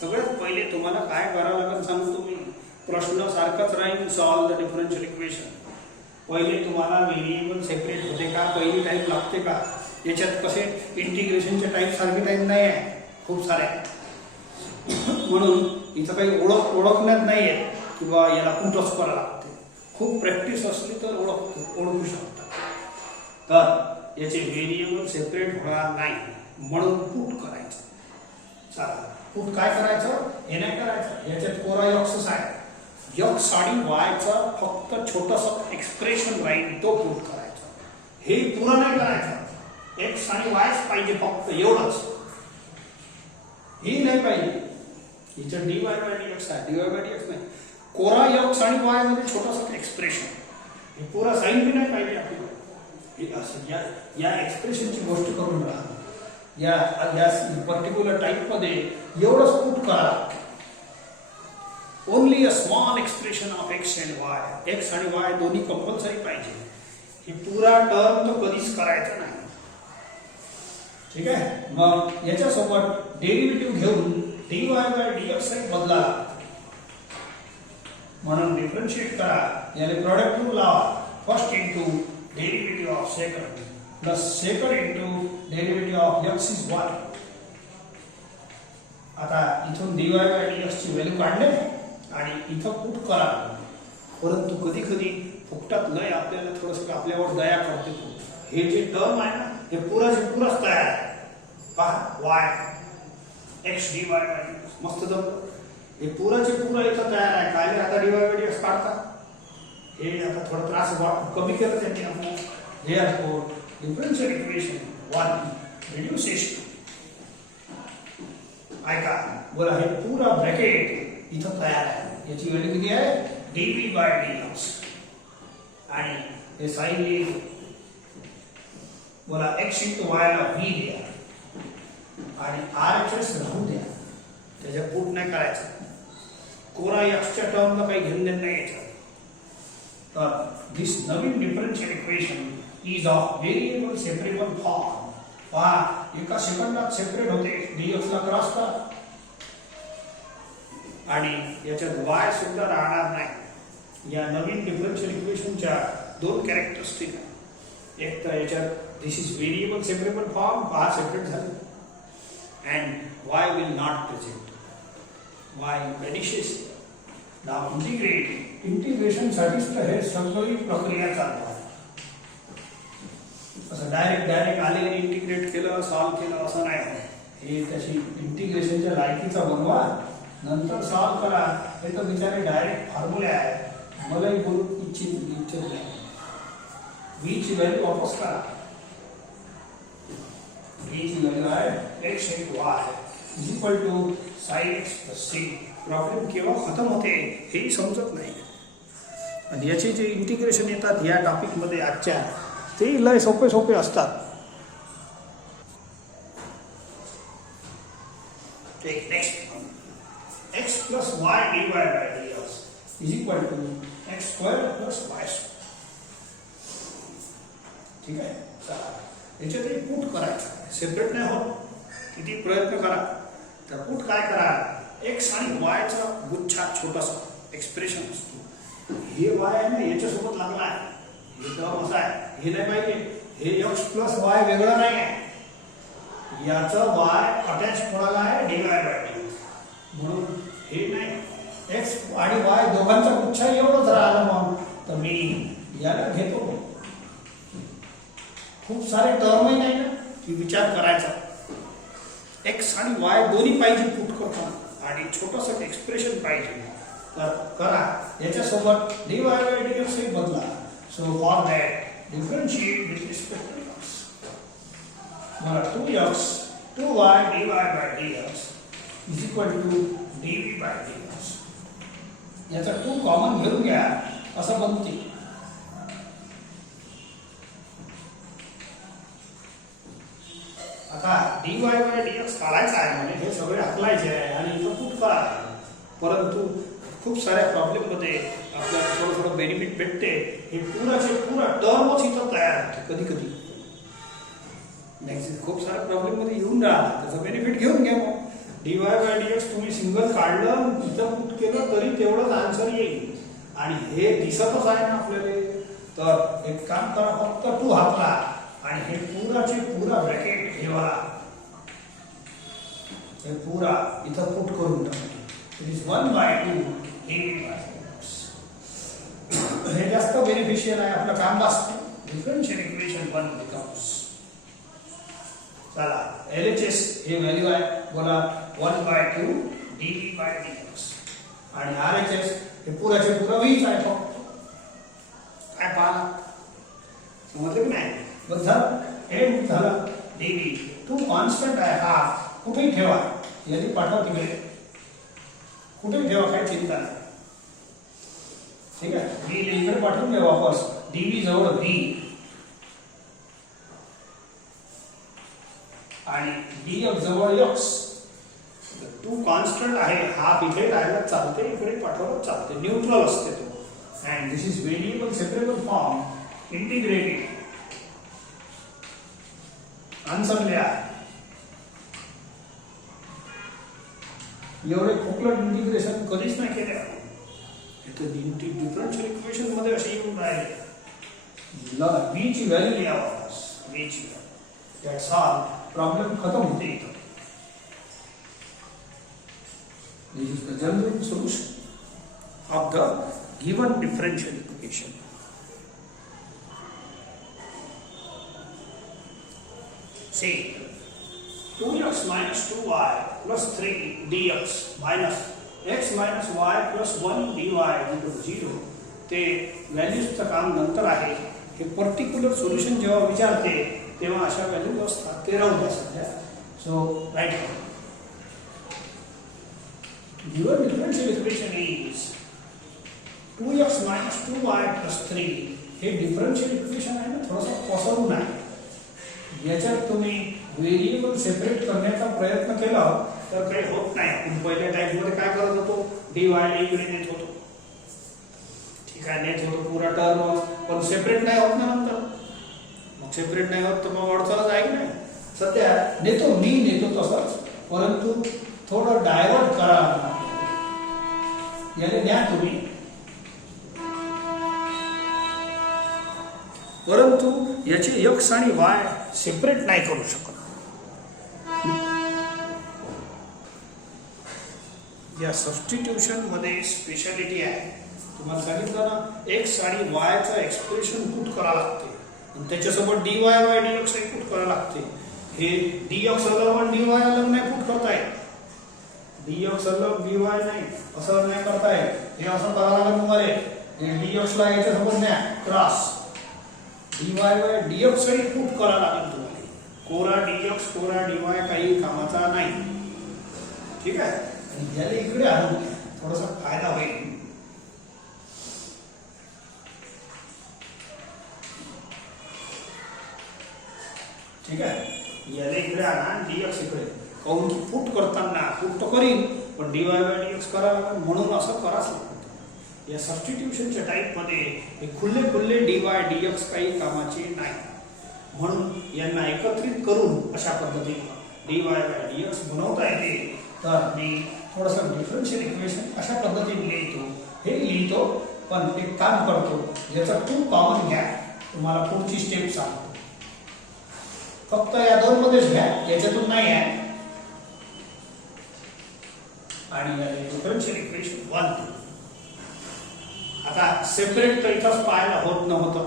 सगळ्यात पहिले तुम्हाला काय करावं लागेल सांगतो मी. प्रश्न सारखाच राहील. Solve the differential equation. पहिले तुम्हाला व्हेरिएबल सेपरेट होते का, पहिली टाईप लागते का. याच्यात कसे इंटिग्रेशनचे टाईप सारखे टाईप नाही आहे, खूप सारे. म्हणून इथं काही ओळखण्यात नाही आहे किंवा याला पुटच करावं लागते. खूप प्रॅक्टिस असली तर ओळखू शकता. तर याचे व्हेरिएबल सेपरेट होणार नाही, म्हणून पुट करायचं. चला, पुट काय करायचं, हे नाही करायचं. याच्यात कोरा यक्स आहे. यक्स आणि वायचं फक्त छोटंसं एक्सप्रेशन राहील, तो पुट करायचा. हे पुरं नाही करायचं. एक्स आणि वायच पाहिजे, फक्त एवढंच. हे नाही पाहिजे. हिचं dy बाय dx आहे, dy बाय dx नाही. कोरा यक्स आणि वाय मध्ये छोटंसं एक्सप्रेशन. हे पुरा साइन बी नाही पाहिजे आपल्याला. हे असं या एक्सप्रेशनची गोष्ट करून राहा. या पर्टिक्युलर टाइप मध्ये एवढंच पुट करा. Only a small expression of X and Y. X आणि वाय दोन्ही कंपल्सरी पाहिजे. हे पुरा टर्म तो कधीच करायचा नाही. ठीक आहे. मग याच्यासोबत डेरिव्हेटिव्ह घेऊन dy बाय dx बदला. म्हणून डिफरन्शिएट करा. याला प्रोडक्ट रूल लावा. First into derivative of second plus second into derivative of x is 1. आता इथून dy बाय dx ची व्हॅल्यू काढले आणि इथं पुट करा. परंतु कधी कधी फुकटात लय आपल्याला थोडंसं आपल्यावर दया करते. हे जे टर्म आहे ना, हे पुराच तयार आहे. पहा, y x dy by dx मस्त जमतं. हे पुराचे पुरा इथं तयार आहे. काय आता dy बाय dx काढता. हे आता थोडा त्रास कमी केलं त्यांनी आपण. Therefore, differential equation 1 reduces to, ऐका बोला, हे पूरा ब्रॅकेट इथं तयार आहे. याची व्हॅल्यू किती आहे, dv बाय dx. आणि हे साइन लिहितो. बोला x इंटू y ला v द्या आणि RHS राहू द्या. त्याच्या पुट नाही करायचं. कोरा एक्सच्या टर्मला काही घेऊन देत नाही याच्यात. तर दिस नवीन differential equation is of variable separable form. पहा, एका सेकंदात सेपरेट होते. dx ला क्रॉस करा आणि याच्यात y सुद्धा राहणार नाही. या नवीन डिफरन्शियल इक्वेशनच्या दोन कॅरेक्टरिस्टिक आहेत. एक तर याच्यात this is variable separable form, पहा सेपरेट झाले. And y will not present. y vanishes. नाव इंटिग्रेशन साठीच तर हे सगळी प्रक्रिया चालू आहे. असं डायरेक्ट आले इंटिग्रेट केलं, सॉल्व केलं असं नाही. हे त्याची इंटिग्रेशनच्या लायकीचा बनवा, नंतर सॉल्व करा. हे तर बिचारे डायरेक्ट फॉर्म्युले आहे. मलाही बोलू इच्छित नाही. v ची व्हॅल्यू वापस करा. v ची व्हॅल्यू आहे x into y is equal to sin x plus c. Problem केव्हा खतम होते हेही समजत नाही. आणि याचे जे इंटिग्रेशन येतात या टॉपिक मध्ये आजच्या, ते लय सोपे असतात. Next x plus y dy by dx is equal to x square plus y square. ठीक आहे. चला, याच्यात पुट करायचं, सेपरेट नाही होत. किती प्रयत्न करा तर पुट काय करा, एक्स आणि वाय चा गुच्छा छोटासा एक्सप्रेशन असतो. हे वाय आहे ना याच्यासोबत लागला आहे, हे टर्म असा आहे, हे नाही पाहिजे. हे एक्स प्लस वाय वेगळं नाही आहे, याचं वाय अटॅच कोणाला आहे, डीवाय बाय डीएक्स. म्हणून हे नाही, एक्स आणि वाय दोघांचा गुच्छा एवढंच राहिलं. मग तर मी याला घेतो. खूप सारे टर्मही नाही ना की विचार करायचा. एक्स आणि वाय दोन्ही पाहिजे पुट करताना आणि छोटंसं एक्सप्रेशन पाहिजे. तर करा याच्यासोबत dy by dx हे बदला. So for that differentiate with respect to x. मला 2x 2y dy by dx is equal to dv by dx. याचा 2 कॉमन घेऊन घ्या असं बनते. आता dy by dx काढायचं आहे म्हणजे हे सगळे हकलायचे आहे आणि इथं पुट करा. परंतु खूप साऱ्या प्रॉब्लेम मध्ये आपल्याला थोडं थोडं बेनिफिट भेटते. हे पुराचे पुरा टर्मच इथं तयार होते कधी कधी. नेक्स्ट खूप साऱ्या प्रॉब्लेम मध्ये येऊन राहिला त्याचा बेनिफिट घेऊन घ्या. मग dy by dx तुम्ही सिंगल काढलं इथं पुट केलं तरी तेवढंच आन्सर येईल आणि हे दिसतच आहे ना आपल्याला. तर एक काम करा, फक्त 2 हाकला आणि हे पुराचे पुरा ब्रॅकेट ठेवा. हे पुरा इथं पुट करून टाका. इट इज 1/2 हे जास्त बेनिफिशियल आहे, आपलं काम वाचतं. Differential equation 1 becomes. चला LHS हे व्हॅल्यू आहे बोला 1/2 dv by dx आणि RHS हे पुराचे पुरा vच आहे. फक्त काय पाहला समजलं की नाही. बस झालं, हे झालं dv. 2 कॉन्स्टंट आहे, हा कुठेही ठेवा, यादी पाठवा तिकडे, कुठेही ठेवा, काही चिंता नाही. ठीक आहे, v इकडे पाठवून द्या वापस. dv जवळ v आणि df जवळ x. 2 कॉन्स्टंट आहे, हा इकडे राहायला चालते, इकडे पाठवलं चालते, न्यूट्रल असते तो. And this is variable separable form integrated. अनसमल्या एवढे खोकलट इंटिग्रेशन कधीच नाही केले. डिफरन्शियल इक्वेशन मध्ये असे येऊन राहिले. v ची व्हॅल्यू लिहा वापस, v ची. दॅट्स ऑल, प्रॉब्लेम खत्म होते इथं. This is the general solution of the given differential equation. See, 2x minus 2y plus 3 dx minus x minus y plus 1 dy equal to 0. ते व्हॅल्यूजचं काम नंतर आहे. हे पर्टिक्युलर सोल्युशन जेव्हा विचारते तेव्हा अशा व्हॅल्यू असतात, ते राहू द्या सध्या. So right, given differential equation is 2x minus 2y plus 3. हे डिफरन्शियल इक्वेशन आहे ना, थोडंसं पसरून आहे. याच्यात तुम्ही व्हेरिएबल सेपरेट करण्याचा प्रयत्न केला तर काही होत नाही. आपण पहिल्या टाइप मध्ये काय करत होतो, dy इकडे नेत होतो. ठीक आहे, नेत होतो पुरा टर्म, पण सेपरेट नाही होत ना नंतर. मग सेपरेट नाही होत तर मग अडचणच आहे की नाही. सध्या नेतो, मी नेतो तसंच, परंतु थोडं डायव्हर्ट करा. याने न्या तुम्ही, परंतु याचे x आणि y सेपरेट नाही करू शकत. या सबस्टिट्यूशन मध्ये स्पेशालिटी आहे. तुम्हाला सांगितलं ना, x आणि y चं एक्सप्रेशन पुट करावं लागते आणि त्याच्यासोबत dy by dx हे पुट करावं लागते. हे dx अलग आणि dy अलग नाही पुट करता येत. dx अलग dy नाही असं नाही करता येत. हे असं करावं लागेल तुम्हाला. हे dx ला याच्यासोबत न्या cross, dy by dx he put करावं लागेल तुम्हाला. कोरा dx कोरा dy काही कामाचा नाही. ठीक आहे, आणि याला इकडे आणून थोडासा फायदा होईल. ठीक आहे, याला इकडे आणा, dx इकडे. काऊन की पुट करताना पुट तर करीन पण dy by dx करावं लागेल, म्हणून असं करावंच लागतं. या सबस्टिट्यूशनच्या टाइप मध्ये हे खुल्ले खुल्ले dy dx काही कामाचे नाही. म्हणून यांना एकत्रित करून अशा पद्धतीने dy by dx बनवता येते तर मी थोडंसं डिफरन्शियल इक्वेशन अशा पद्धतीने लिहितो पण एक काम करतो, याचं टू कॉमन घ्या, तुम्हाला पुढची स्टेप सांगतो. फक्त या दोन मध्येच घ्या, याच्यातून नाही आहे. आणि डिफरन्शियल इक्वेशन 1. आता सेपरेट तर इथंच पाहायला होत नव्हतं,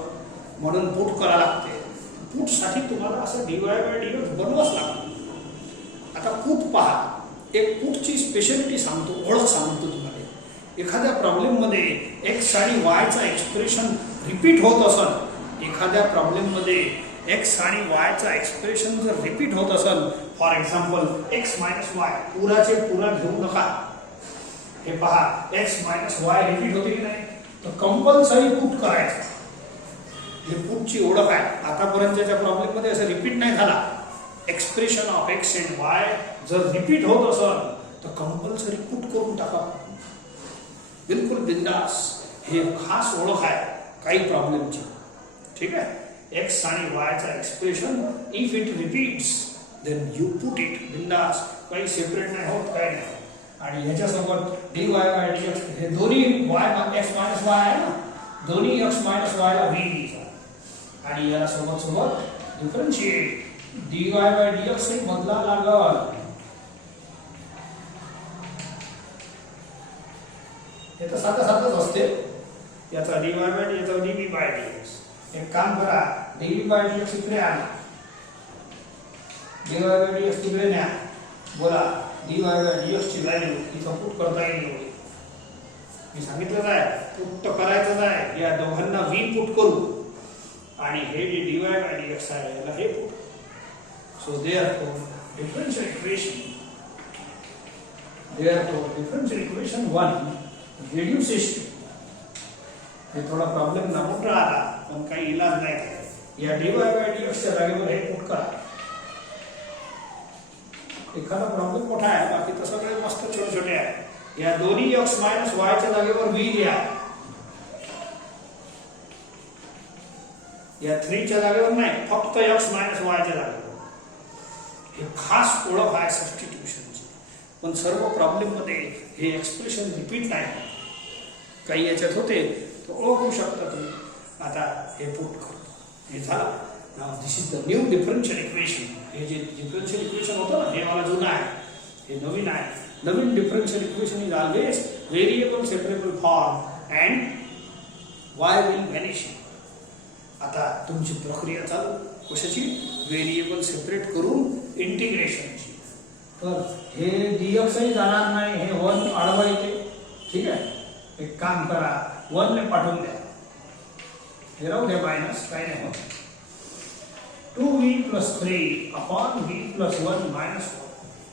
म्हणून पुट करावं लागते. पुट साठी तुम्हाला असं dy/dx बनवावंच लागतं. आता पुट पहा, एक पुटची स्पेशालिटी सांगतो, ओळख सांगतो तुम्हाला. एखाद्या प्रॉब्लेम मध्ये एक्स आणि वायचा एक्सप्रेशन रिपीट होत असेल, एखाद्या प्रॉब्लेम मध्ये एक्स आणि वायचा एक्सप्रेशन जर रिपीट होत असेल, for example x minus Y, पुराचे पुरा घेऊ नका, हे पहा एक्स मायनस वाय रिपीट होते की नाही, तर कंपल्सरी पुट करायचं. हे पुटची ओळख आहे. आतापर्यंतच्या प्रॉब्लेम मध्ये असं रिपीट नाही झाला. Expression of X and Y जर रिपीट होत असेल तर कंपल्सरी पुट करून टाका. बिलकुल बिंदास. हे खास ओळख आहे काही प्रॉब्लेमची. ठीक आहे. एक्स आणि वायचा expression if it repeats then you put it. बिंदास. काही सेपरेट नाही होत, काही नाही. आणि ह्याच्यासोबत dy/dx हे दोन्ही y x मायनस वाय आहे ना, दोन्ही x मायनस वाय ला v लिहायचा आणि याला सोबत डिफरन्शिएट dy/dx हे बदला लागल. हे तर साधंच असते. याचा dy/dx याचा dv/dx. एक काम करा, dv/dx इकडे आणा, dy/dx तिकडे न्या. बोला dy/dx ची व्हॅल्यू इथं पुट करता येईल. मी सांगितलं आहे पुट करायचं आहे. या दोघांना v पुट करू आणि हे जे dy/dx आहे याला हे put. So therefore differential equation 1 reduces to. हे थोडा प्रॉब्लेम ना मोठा आला पण काही इलाज नाही. या dy/dx च्या जागेवर हे पुट करा. एखादा प्रॉब्लेम मोठा आहे, बाकी तर सगळे मस्त छोटे छोटे आहे. या दोन्ही x मायनस वाय च्या जागेवर v लिहा. या 3 च्या जागेवर नाही, फक्त x मायनस वाय च्या जागेवर. हे खास ओळख आहे सबस्टिट्यूशनची. पण सर्व प्रॉब्लेम मध्ये हे एक्सप्रेशन रिपीट नाही. काही याच्यात होते तर ओळखू शकता तुम्ही. आता हे पुट करतो. हे झालं. Now this is the new differential equation. हे जे डिफरन्शियल इक्वेशन होतं ना, हे मला जुनं आहे, हे नवीन आहे. नवीन differential equation is always variable separable form and Y will vanishing. आता तुमची प्रक्रिया चालू कशाची? व्हेरिएबल सेपरेट करून इंटिग्रेशनची. तर हे dx ही जाणार नाही, हे 1 आडवा येते. ठीक आहे. एक काम करा, 1 ने पाठवून द्या. हे राहू द्या मायनस, काही नाही होत. 2v + 3 upon v + 1 - 1.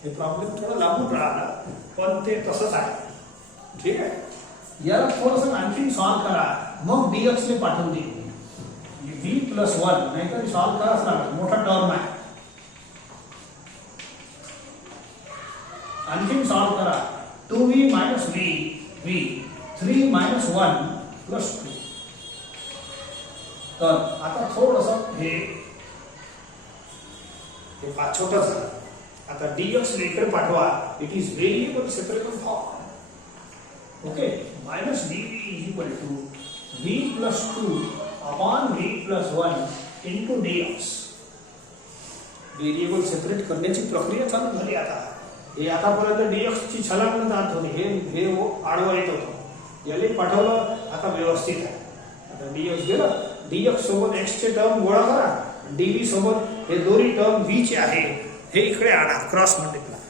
हे प्रॉब्लेम थोडा लांबून राहिला पण ते तसंच आहे. ठीक आहे. याला थोडंसं आणखी सॉल्व करा, मग dx ने पाठवून दे. v + 1 नाहीतर सॉल्व कराच लागेल, मोठा टर्म आहे. आणखी सॉल्व करा. 2v - v 3 - 1 + 2. तर आता थोडंसं हे छोटं झालं. आता dx ने इकडे पाठवा. It is variable separable form. Okay. -dv = v + 2 upon v + 1 into dx. Variable separate करण्याची प्रक्रिया चालू झाली. आता हे आतापर्यंत dx ची छलांग जात होती, हे आडवा येत होतं. याला पाठवलं, आता व्यवस्थित आहे. आता dx गेलं. dx सोबत x चे टर्म गोळा करा. dv सोबत हे दोन्ही टर्म v चे आहे, हे इकडे आणा, क्रॉस मल्टिप्लाय.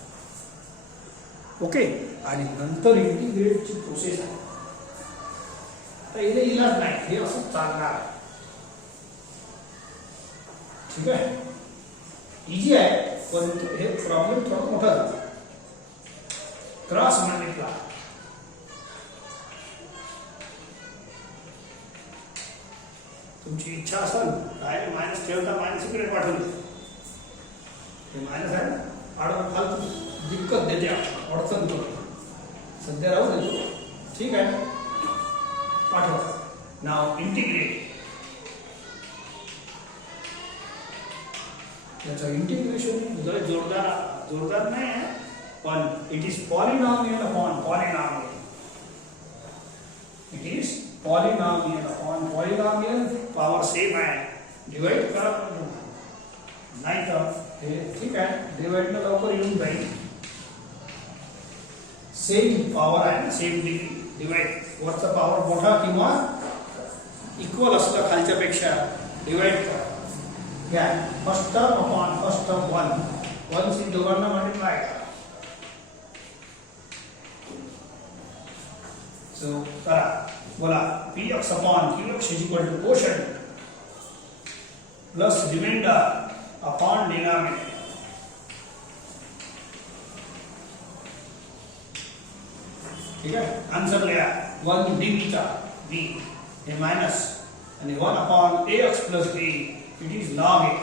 ओके. आणि नंतर इंटिग्रेटची प्रोसेस आहे. आता इथे इलाज नाही, हे असं चालणार आहे. ठीक आहे. इजी आहे पण हे प्रॉब्लेम थोडा मोठा झाला. Cross multiply. तुमची इच्छा असेल काय मायनस ठेवता, मायनस इकडे पाठवून दे. हे मायनस आहे ना, आडवं फालतू दिक्कत देते, अडचण करतो. सध्या राहू देतो. ठीक आहे. पाठवा. नाव इंटिग्रेट. याचं इंटिग्रेशन जोरदार नाही आहे पण it is polynomial upon polynomial. It is polynomial upon polynomial. Power same आहे, डिवाइड करा नाही तर हे ठीक आहे, डिवाइड न लवकर येऊन जाईल. सेम पॉवर आहे ना, सेम डिवाइड, वरचा पॉवर मोठा किंवा इक्वल असलं खालच्या पेक्षा डिवाइड करा. घ्या first term upon first term 1 c दोघांना मल्टिप्लाय करा. सो करा, बोला px upon qx is equal to quotient plus remainder upon denominator. ठीक आहे, आन्सर लिहा 1 dv चा v हे मायनस आणि 1 upon ax plus b it is log x.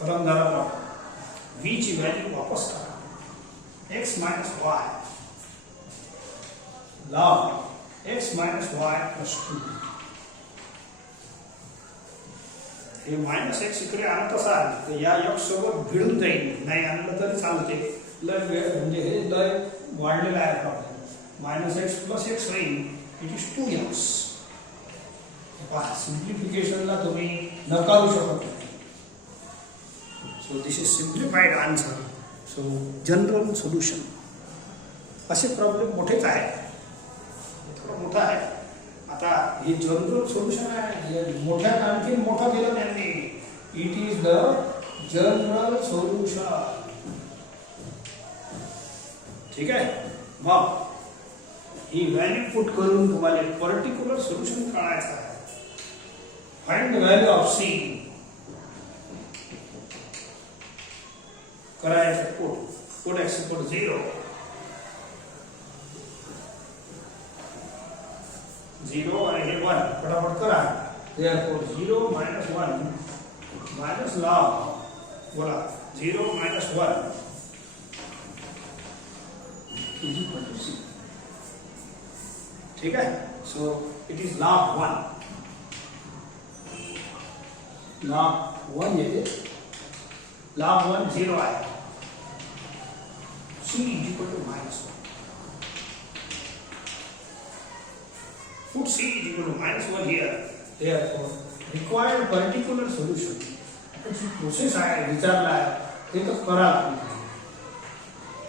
खतम झाला प्लॉट. v ची व्हॅल्यू वापस करा, x minus y log x minus y plus 2. हे मायनस एक्स इकडे आणत असाल तर या x सोबत भिडून जाईल, नाही आणलं तरी चालते. लय वेळ म्हणजे हे लय वाढलेला आहे problem. Minus x plus x होईल, इट इज 2x. सिम्प्लिफिकेशनला तुम्ही नकारू शकत नाही. So this is simplified answer. So general solution. असे प्रॉब्लेम मोठेच आहे, थोडा मोठा आहे. आता हे जनरल सोल्युशन आहे, मोठ्या आणखी मोठं केलं त्यांनी. It is the general solution. ठीक आहे, मग ही व्हॅल्यू पुट करून तुम्हाला पर्टिक्युलर सोल्युशन काढायचं आहे. Find the value of c. करायचं पुट एक्स इक्वल 0 आणि हे 1 फटाफट करा. therefore 0 minus 1 minus log, बोला 0 minus 1 is equal to c. ठीक है, so it is log 1. log 1 येते, log 1 0 आहे. c is equal to minus 1. Put c is equal to minus 1 here. Therefore required particular solution. G process आहे विचारला आहे ते तर करा.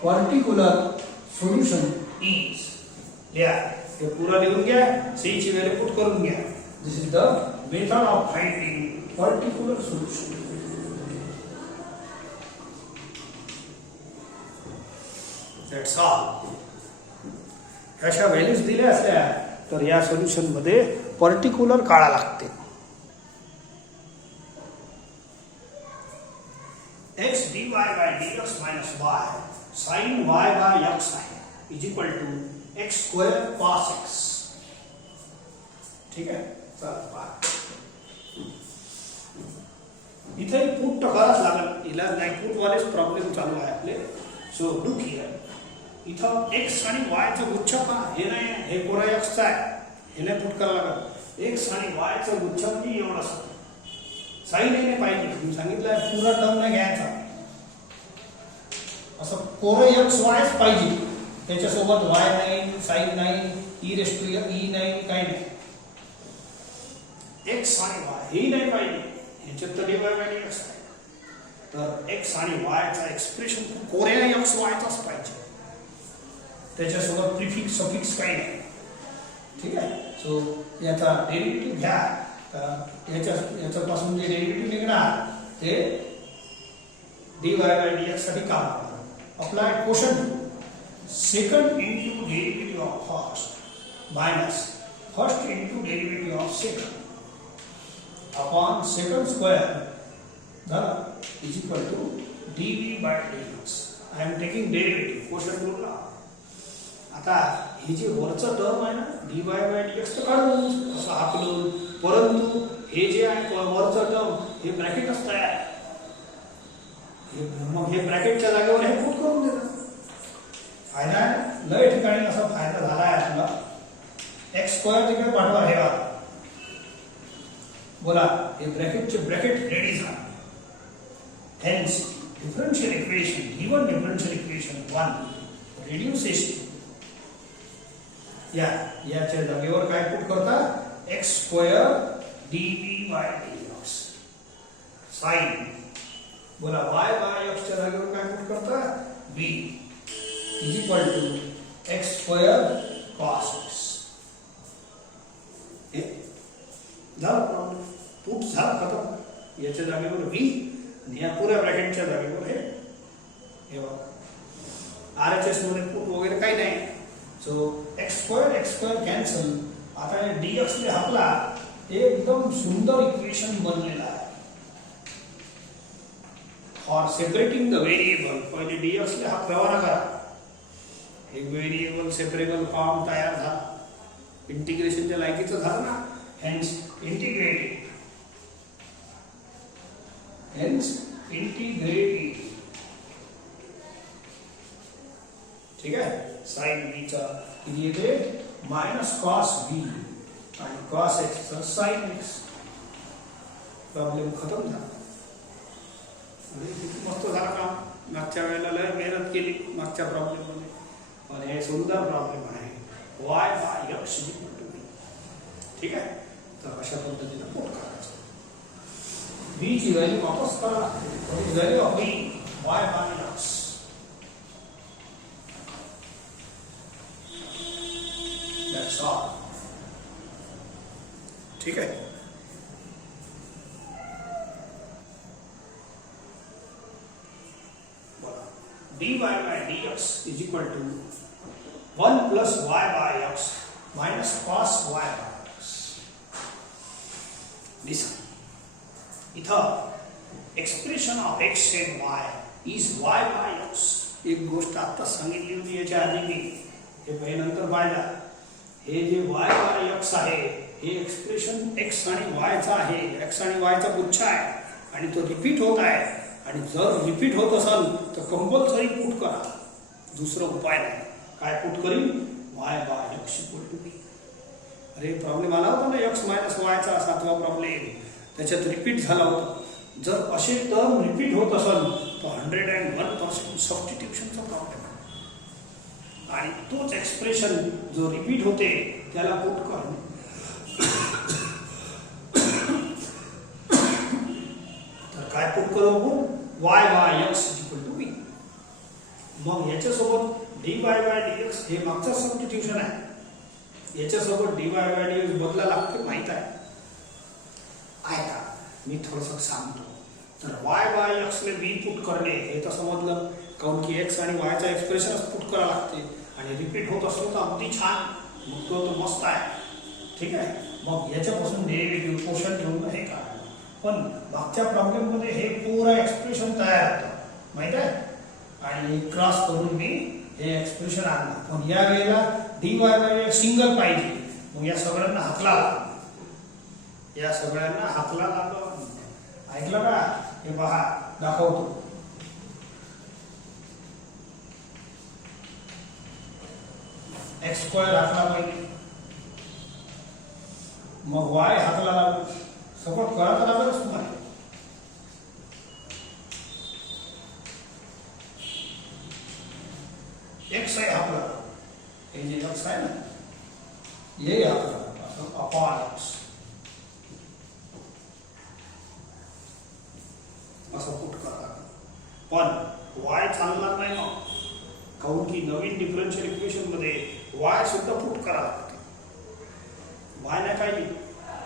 पर्टिक्युलर सोल्युशन इज, या हे पूरा लिहून घ्या, सी ची व्हॅल्यू पुट करून घ्या. This is the method of finding particular solution. That's all. अशा व्हॅल्यूज दिल्या असल्या तर या सोल्युशन मध्ये पर्टिक्युलर काढा लागते. x dy by dx minus y sin y by x is equal to x square cos x. ठीक है, चला इथे पुट तर करावंच लागेल, इलाज नाही. पुट वालेच प्रॉब्लेम चालू आहे आपले. सो लुक हियर, इथं x आणि y चा गुच्छ का हे नाही, हे कोरा x चा आहे, हे नाही पुट करावं लागेल. x आणि y चा गुच्छ म्हणजे एवढा असतो. साइन नाही पाहिजे, मी सांगितलं पूरा टर्म नाही घ्यायचा. असं कोरे x y पाहिजे, त्याच्यासोबत y नाही, साइन नाही, e रेस टू e नाही, काही नाही. x आणि y हे नाही पाहिजे, ह्याच्यात तर dy by dx आहे. तर x आणि y चा एक्सप्रेशन कोऱ्या x y चाच पाहिजे, त्याच्यासोबत प्रिफिक्स सफिक्स काही नाही. ठीक आहे, सो याचा डेरिव्हेटिव्ह घ्या. याच्यापासून जे डेरिव्हेटिव्ह निघणार ते dy by dx साठी काम करणार. Apply quotient second into derivative of first minus first into derivative of second upon second square is equal to dv by dx. I am taking derivative quotient बोलला. आता हे जे वरचं टर्म आहे ना dy by dx तर काढू असं हाकलून, परंतु हे जे आहे वरचं टर्म हे ब्रॅकेट असतं, मग हे ब्रॅकेटच्या जागेवर हे पुट करून देतात. फायदा आहे, लय ठिकाणी असा फायदा झाला आहे आपला. एक्स स्क्वेअर तिकडे पाठवा, हे बोला हे ब्रॅकेटचे ब्रॅकेट रेडी झाले. Hence differential equation, given differential equation 1 reduces याच्या जागेवर काय पुट करता x square dv by dx sin बोला y by x च्या जागेवर काय पुट करता v is equal to x square cos x हे झालं प्रॉब्लेम पुट झाला खतम याच्या जागेवर v आणि या पुऱ्या ब्रॅकेटच्या जागेवर हे बघा RHS मध्ये पुट वगैरे काही नाही सो x स्क्वेअर कॅन्सल आता हे dx ने आपला एकदम सुंदर इक्वेशन बनलेला आहे फॉर सेपरेटिंग द व्हेरिएबल पहिले dx ने हा रवाना करा एक व्हेरिएबल सेपरेबल फॉर्म तयार झाला इंटिग्रेशनच्या लायकीचं झालं ना हेन्स इंटिग्रेटेड ठीक है sin v चा किती येते मायनस cos v आणि cos x चा sin x प्रॉब्लेम खतम झाला किती मस्त झाला काम मागच्या वेळेला लय मेहनत केली मागच्या प्रॉब्लेम मध्ये और हे सुंदर प्रॉब्लेम आहे y by x equal to v ठीक आहे तर अशा पद्धतीने पुट करायचं v ची व्हॅल्यू वापस करा value of v y by x that's all ठीक है dy by dx is equal to 1 plus y by x minus cos y by x listen इथं expression of x and y is y by x एक गोष्ट आता सांगितली होती याच्या आधी मी हे काही नंतर पाहिला हे जे y by x आहे हे एक्सप्रेशन x आणि y चा आहे x आणि y चा गुच्छ आहे आणि तो रिपीट होत आहे आणि जर रिपीट होत असेल तर कंपल्सरी पुट करा दुसरा उपाय नाही काय पुट करीन y by x equal to b अरे प्रॉब्लेम आला होता ना x minus y चा सातवा प्रॉब्लेम त्याच्यात रिपीट झाला होता जर असे टर्म रिपीट होत असेल तर 101% सबस्टिट्यूशनचा प्रॉब्लेम आहे आणि तोच एक्सप्रेशन जो रिपीट होते त्याला पुट करणे तर काय पुट करू आपण y by x equal to b मग याच्यासोबत dy by dx हे मागचं सबस्टिट्यूशन आहे याच्यासोबत dy by dx बदला लागते माहित आहे का मी थोडंसं सांगतो तर y by x ने b पुट करणे हे तर समजलं काऊन की x आणि y चा एक्सप्रेशन पुट करावं लागते आणि रिपीट होत असलो तर अगदी छान मग तो मस्त आहे ठीक आहे मग याच्यापासून डेरिव्हेटिव्ह क्वोशंट घेऊन हे का पण मागच्या प्रॉब्लेम मध्ये हे पूर्ण एक्सप्रेशन तयार होतं माहित आहे आणि क्रॉस करून मी हे एक्सप्रेशन आणलं पण या वेळेला dy by सिंगल पाहिजे मग या सगळ्यांना हाकला लागलं ऐकलं का हे पहा दाखवतो x स्क्वेअर हाकला पाहिजे मग y हाकला लागलो सपोर्ट करा तर लागलच तुम्हाला x आहे हाकला हे जे x आहे ना हे हाकला अपॉन x असं पुट करा पण y चालणार नाही ना काऊन की नवीन डिफरन्शियल इक्वेशन मध्ये y सुद्धा पुट करा लागते y नाही पाहिजे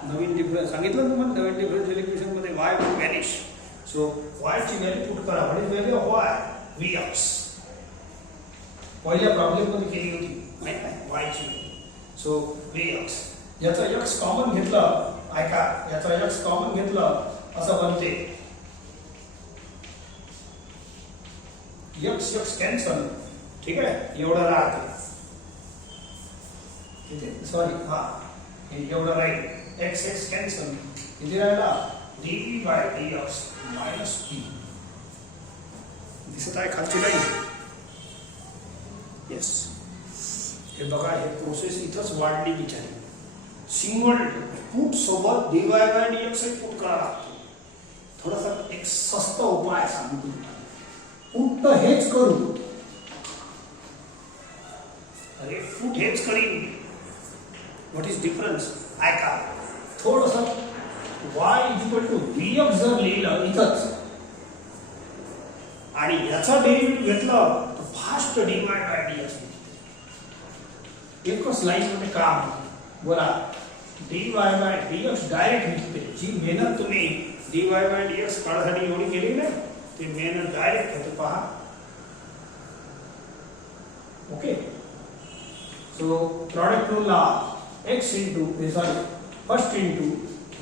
नवीन डिफरन्स सांगितलं तुम्हाला नवीन डिफरन्शियल इक्वेशन मध्ये y will vanish so y ची व्हॅल्यू पुट करा what is value of y vx पहिल्या प्रॉब्लेम मध्ये केली होती माहित आहे y ची सो vx याचा x कॉमन घेतलं ऐका याचा x कॉमन घेतलं असं बनते x कॅन्सल ठीक आहे एवढा राहते इथे सॉरी हा हे एवढा राहील x कॅन्सल इथे राहिला dv by dx minus p दिसत आहे खालची लाईन येस हे बघा हे प्रोसेस इथंच वाढली बिचारी सिंगल पुट सोबत dy by dx पुट करा लागतो थोडासा एक सस्ता उपाय सांगतो फक्त हेच करू, अरे फूट हेच करीन. What is difference? ऐका थोडस y इक्वल टू vx जर लिहिलं इथंच आणि याचा डेरिव्हेटिव्ह घेतलं तर फास्ट dy बाय dx एकच लाईन मध्ये काम. बोला dy बाय dx डायरेक्ट निघते. जी मेहनत तुम्ही dy बाय dx काढण्यासाठी एवढी केली ना ते मेहनत डायरेक्ट होते. पहा ओके. सो प्रोडक्ट रूल ला x into first into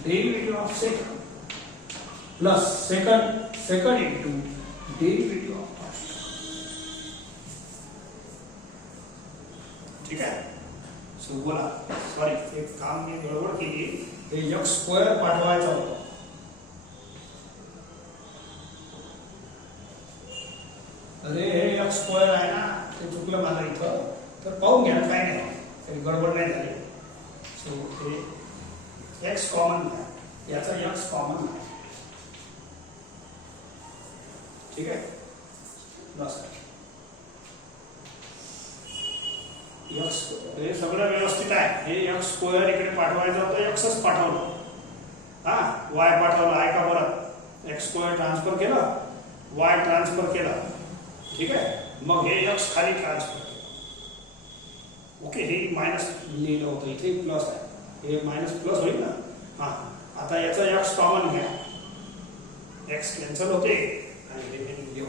derivative of second plus second into derivative of first. ठीक आहे. सो बोला सॉरी एक काम मी गडबड केली. हे x स्क्वेअर पाठवायचं होतं. अरे हे x स्क्वेअर आहे ना ते चुकलं माझं इथं. तर पाहून घ्या काय नाही काही गडबड नाही झाली. सो हे x कॉमन आहे याचा x कॉमन आहे. ठीक आहे. बस x हे सगळं व्यवस्थित आहे. हे x स्क्वेअर इकडे पाठवायचं होतं xच पाठवलं. हा y पाठवलं. ऐका बरं x स्क्वेअर ट्रान्सफर केलं y ट्रान्सफर केलं. ठीक आहे. मग हे x खाली ट्रान्सफर केलं. ओके. हे मायनस लिहिलं होतं इथे प्लस आहे. हे मायनस प्लस होईल ना. हा आता याचा x कॉमन घ्या. x कॅन्सल होते आणि हे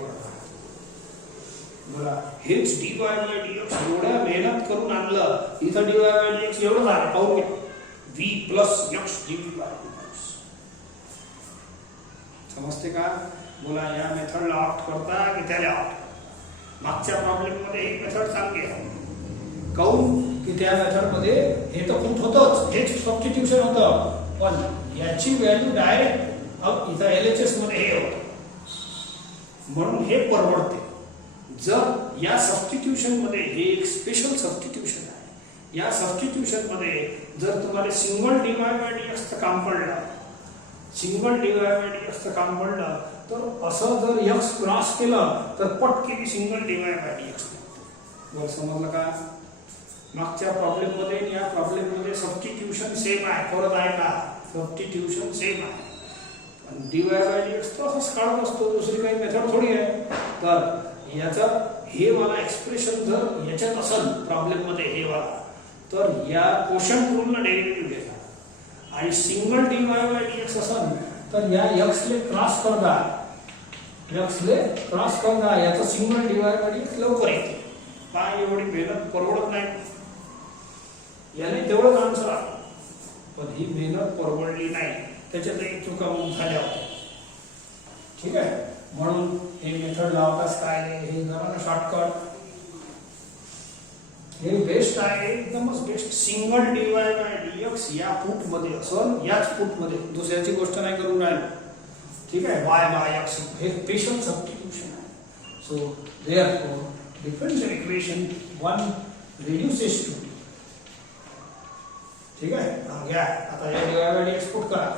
बघा हेच dy बाय dx एवढ्या मेहनत करून आणलं. इथं dy बाय dx एवढं झालं. पाहून घ्या v plus x dv by dx. समजते का? बोला या मेथडला ऑप्ट करता की त्याला ऑप्ट? मागच्या प्रॉब्लेम मध्ये ही मेथड चांगली आहे. काऊन की त्या मेथड मध्ये हे तर फूट होतच हेच सबस्टिट्यूशन होतं पण याची व्हॅल्यू डायरेक्ट इथं एलएचएस मध्ये हे होतं म्हणून हे परवडते. जर या सबस्टिट्यूशन मध्ये हे एक स्पेशल सबस्टिट्यूशन आहे. या सबस्टिट्यूशन मध्ये जर तुम्हाला सिंगल dy बाय dx चं काम पडलं सिंगल dy बाय dx चं काम पडलं तर असं जर x क्रॉस केलं तर पटकन सिंगल dy बाय dx. वर समजलं का? मागच्या प्रॉब्लेम मध्ये आणि या प्रॉब्लेम मध्ये सबस्टिट्यूशन सेम आहे. परत आहे का? सबस्टिट्यूशन सेम आहे. पण dy बाय dx तो असंच काढत असतो. दुसरी काही मेथड थोडी आहे. तर याचं हे वाला एक्सप्रेशन जर याच्यात असेल प्रॉब्लेम मध्ये हे वाला तर या क्वोशंट रूलला डेरिव्हेटिव्ह घेतात आणि सिंगल dy बाय dx असेल तर या x ले क्रॉस करता याचं सिंगल dy बाय dx लवकर येते. काय एवढी मेहनत परवडत नाही. याने तेवढं आन्सर आलं पण ही मेहनत परवडली नाही. त्याच्यातही चुका झाल्या होत्या. ठीक आहे. म्हणून हे मेथड लावताच काय हे जरा शॉर्टकट हे बेस्ट आहे. एकदमच best. Single dy by dx या फूट मध्ये असेल याच फूट मध्ये दुसऱ्याची गोष्ट नाही करून राहिलो. ठीक आहे. y बाय x हे स्पेशल सबस्टिट्यूशन आहे. So therefore differential equation 1 reduces to. ठीक आहे. घ्या आता या dy बाय dx पुट करा.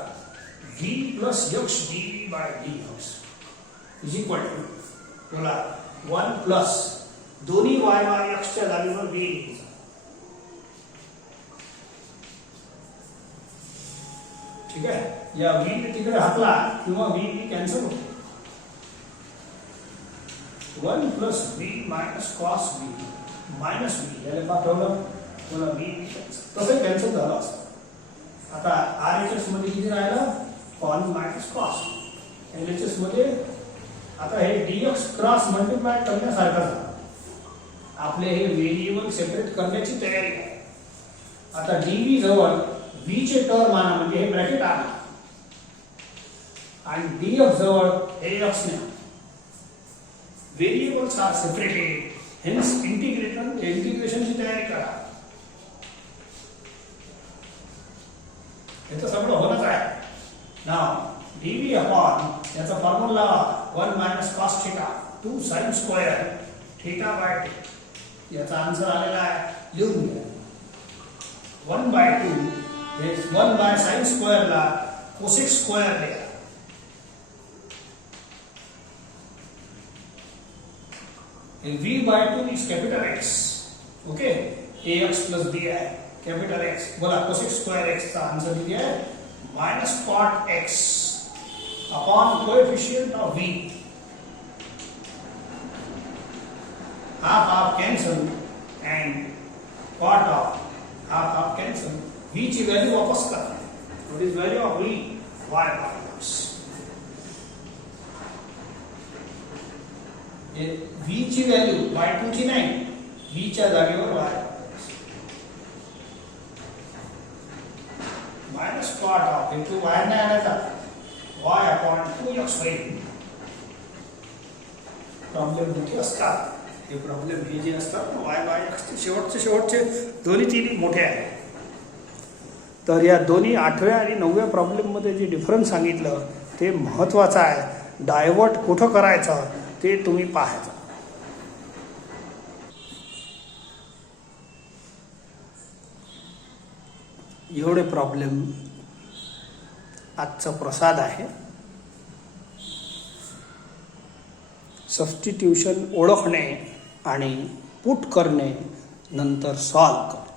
v plus x dv by dx is equal to बोला 1 प्लस दोन्ही y बाय x च्या जागेवर v लिहायचं. ठीक आहे. या v तिकडे हाकला किंवा v कॅन्सल होतो. 1 plus v minus cos v minus v याला पाठवलं बोला v तसं कॅन्सल झालं असतं. आता RHS मध्ये किती राहिलं? कॉन मायनस कॉस. LHS मध्ये आता हे dx क्रॉस मल्टिप्लाय करण्यासारखं झालं. आपले हे व्हेरिएबल सेपरेट करण्याची तयारी आहे. आता dv जवळ v चे टर्म आणा म्हणजे हे ब्रॅकेट आणा आणि dx जवळ हे x ने. व्हेरिएबल्स आर सेपरेटेड हेन्स इंटिग्रेशनची तयारी करा. हे तर सगळं होणंच आहे. नाव dv अपॉन याचा formula 1 minus cos theta 2 sine square theta by t. याचा आन्सर आलेला आहे. लिहून घ्या. 1/2 हे 1 बाय साइन स्क्वेअर ला कोसेक स्क्वेअर द्या. v by 2 is capital X. Okay, ax plus b आहे capital X. बोला cosec square x चा आन्सर किती आहे minus cot x upon coefficient of v. half cancel and cot of half cancel. v ची value वापस करा. What is value of v? y by x. v ची value y2 ची नाही, v च्या जागेवर y minus cot of into y नाही आणायचा y अपॉन 2x होईल. प्रॉब्लेम मोठे असतात हे प्रॉब्लेम हे जे असतात y बाय x शेवटचे दोन्ही तिन्ही मोठे आहेत. तर या दोन्ही 8व्या आणि 9व्या प्रॉब्लेम मध्ये जे डिफरन्स सांगितलं ते महत्त्वाचं आहे. डायव्हर्ट कुठं करायचं ते तुम्ही पाहायचं. एवढे प्रॉब्लेम आजचा प्रसाद आहे. सबस्टिट्यूशन ओळखणे आणि पुट करणे नंतर सॉल्व करणे.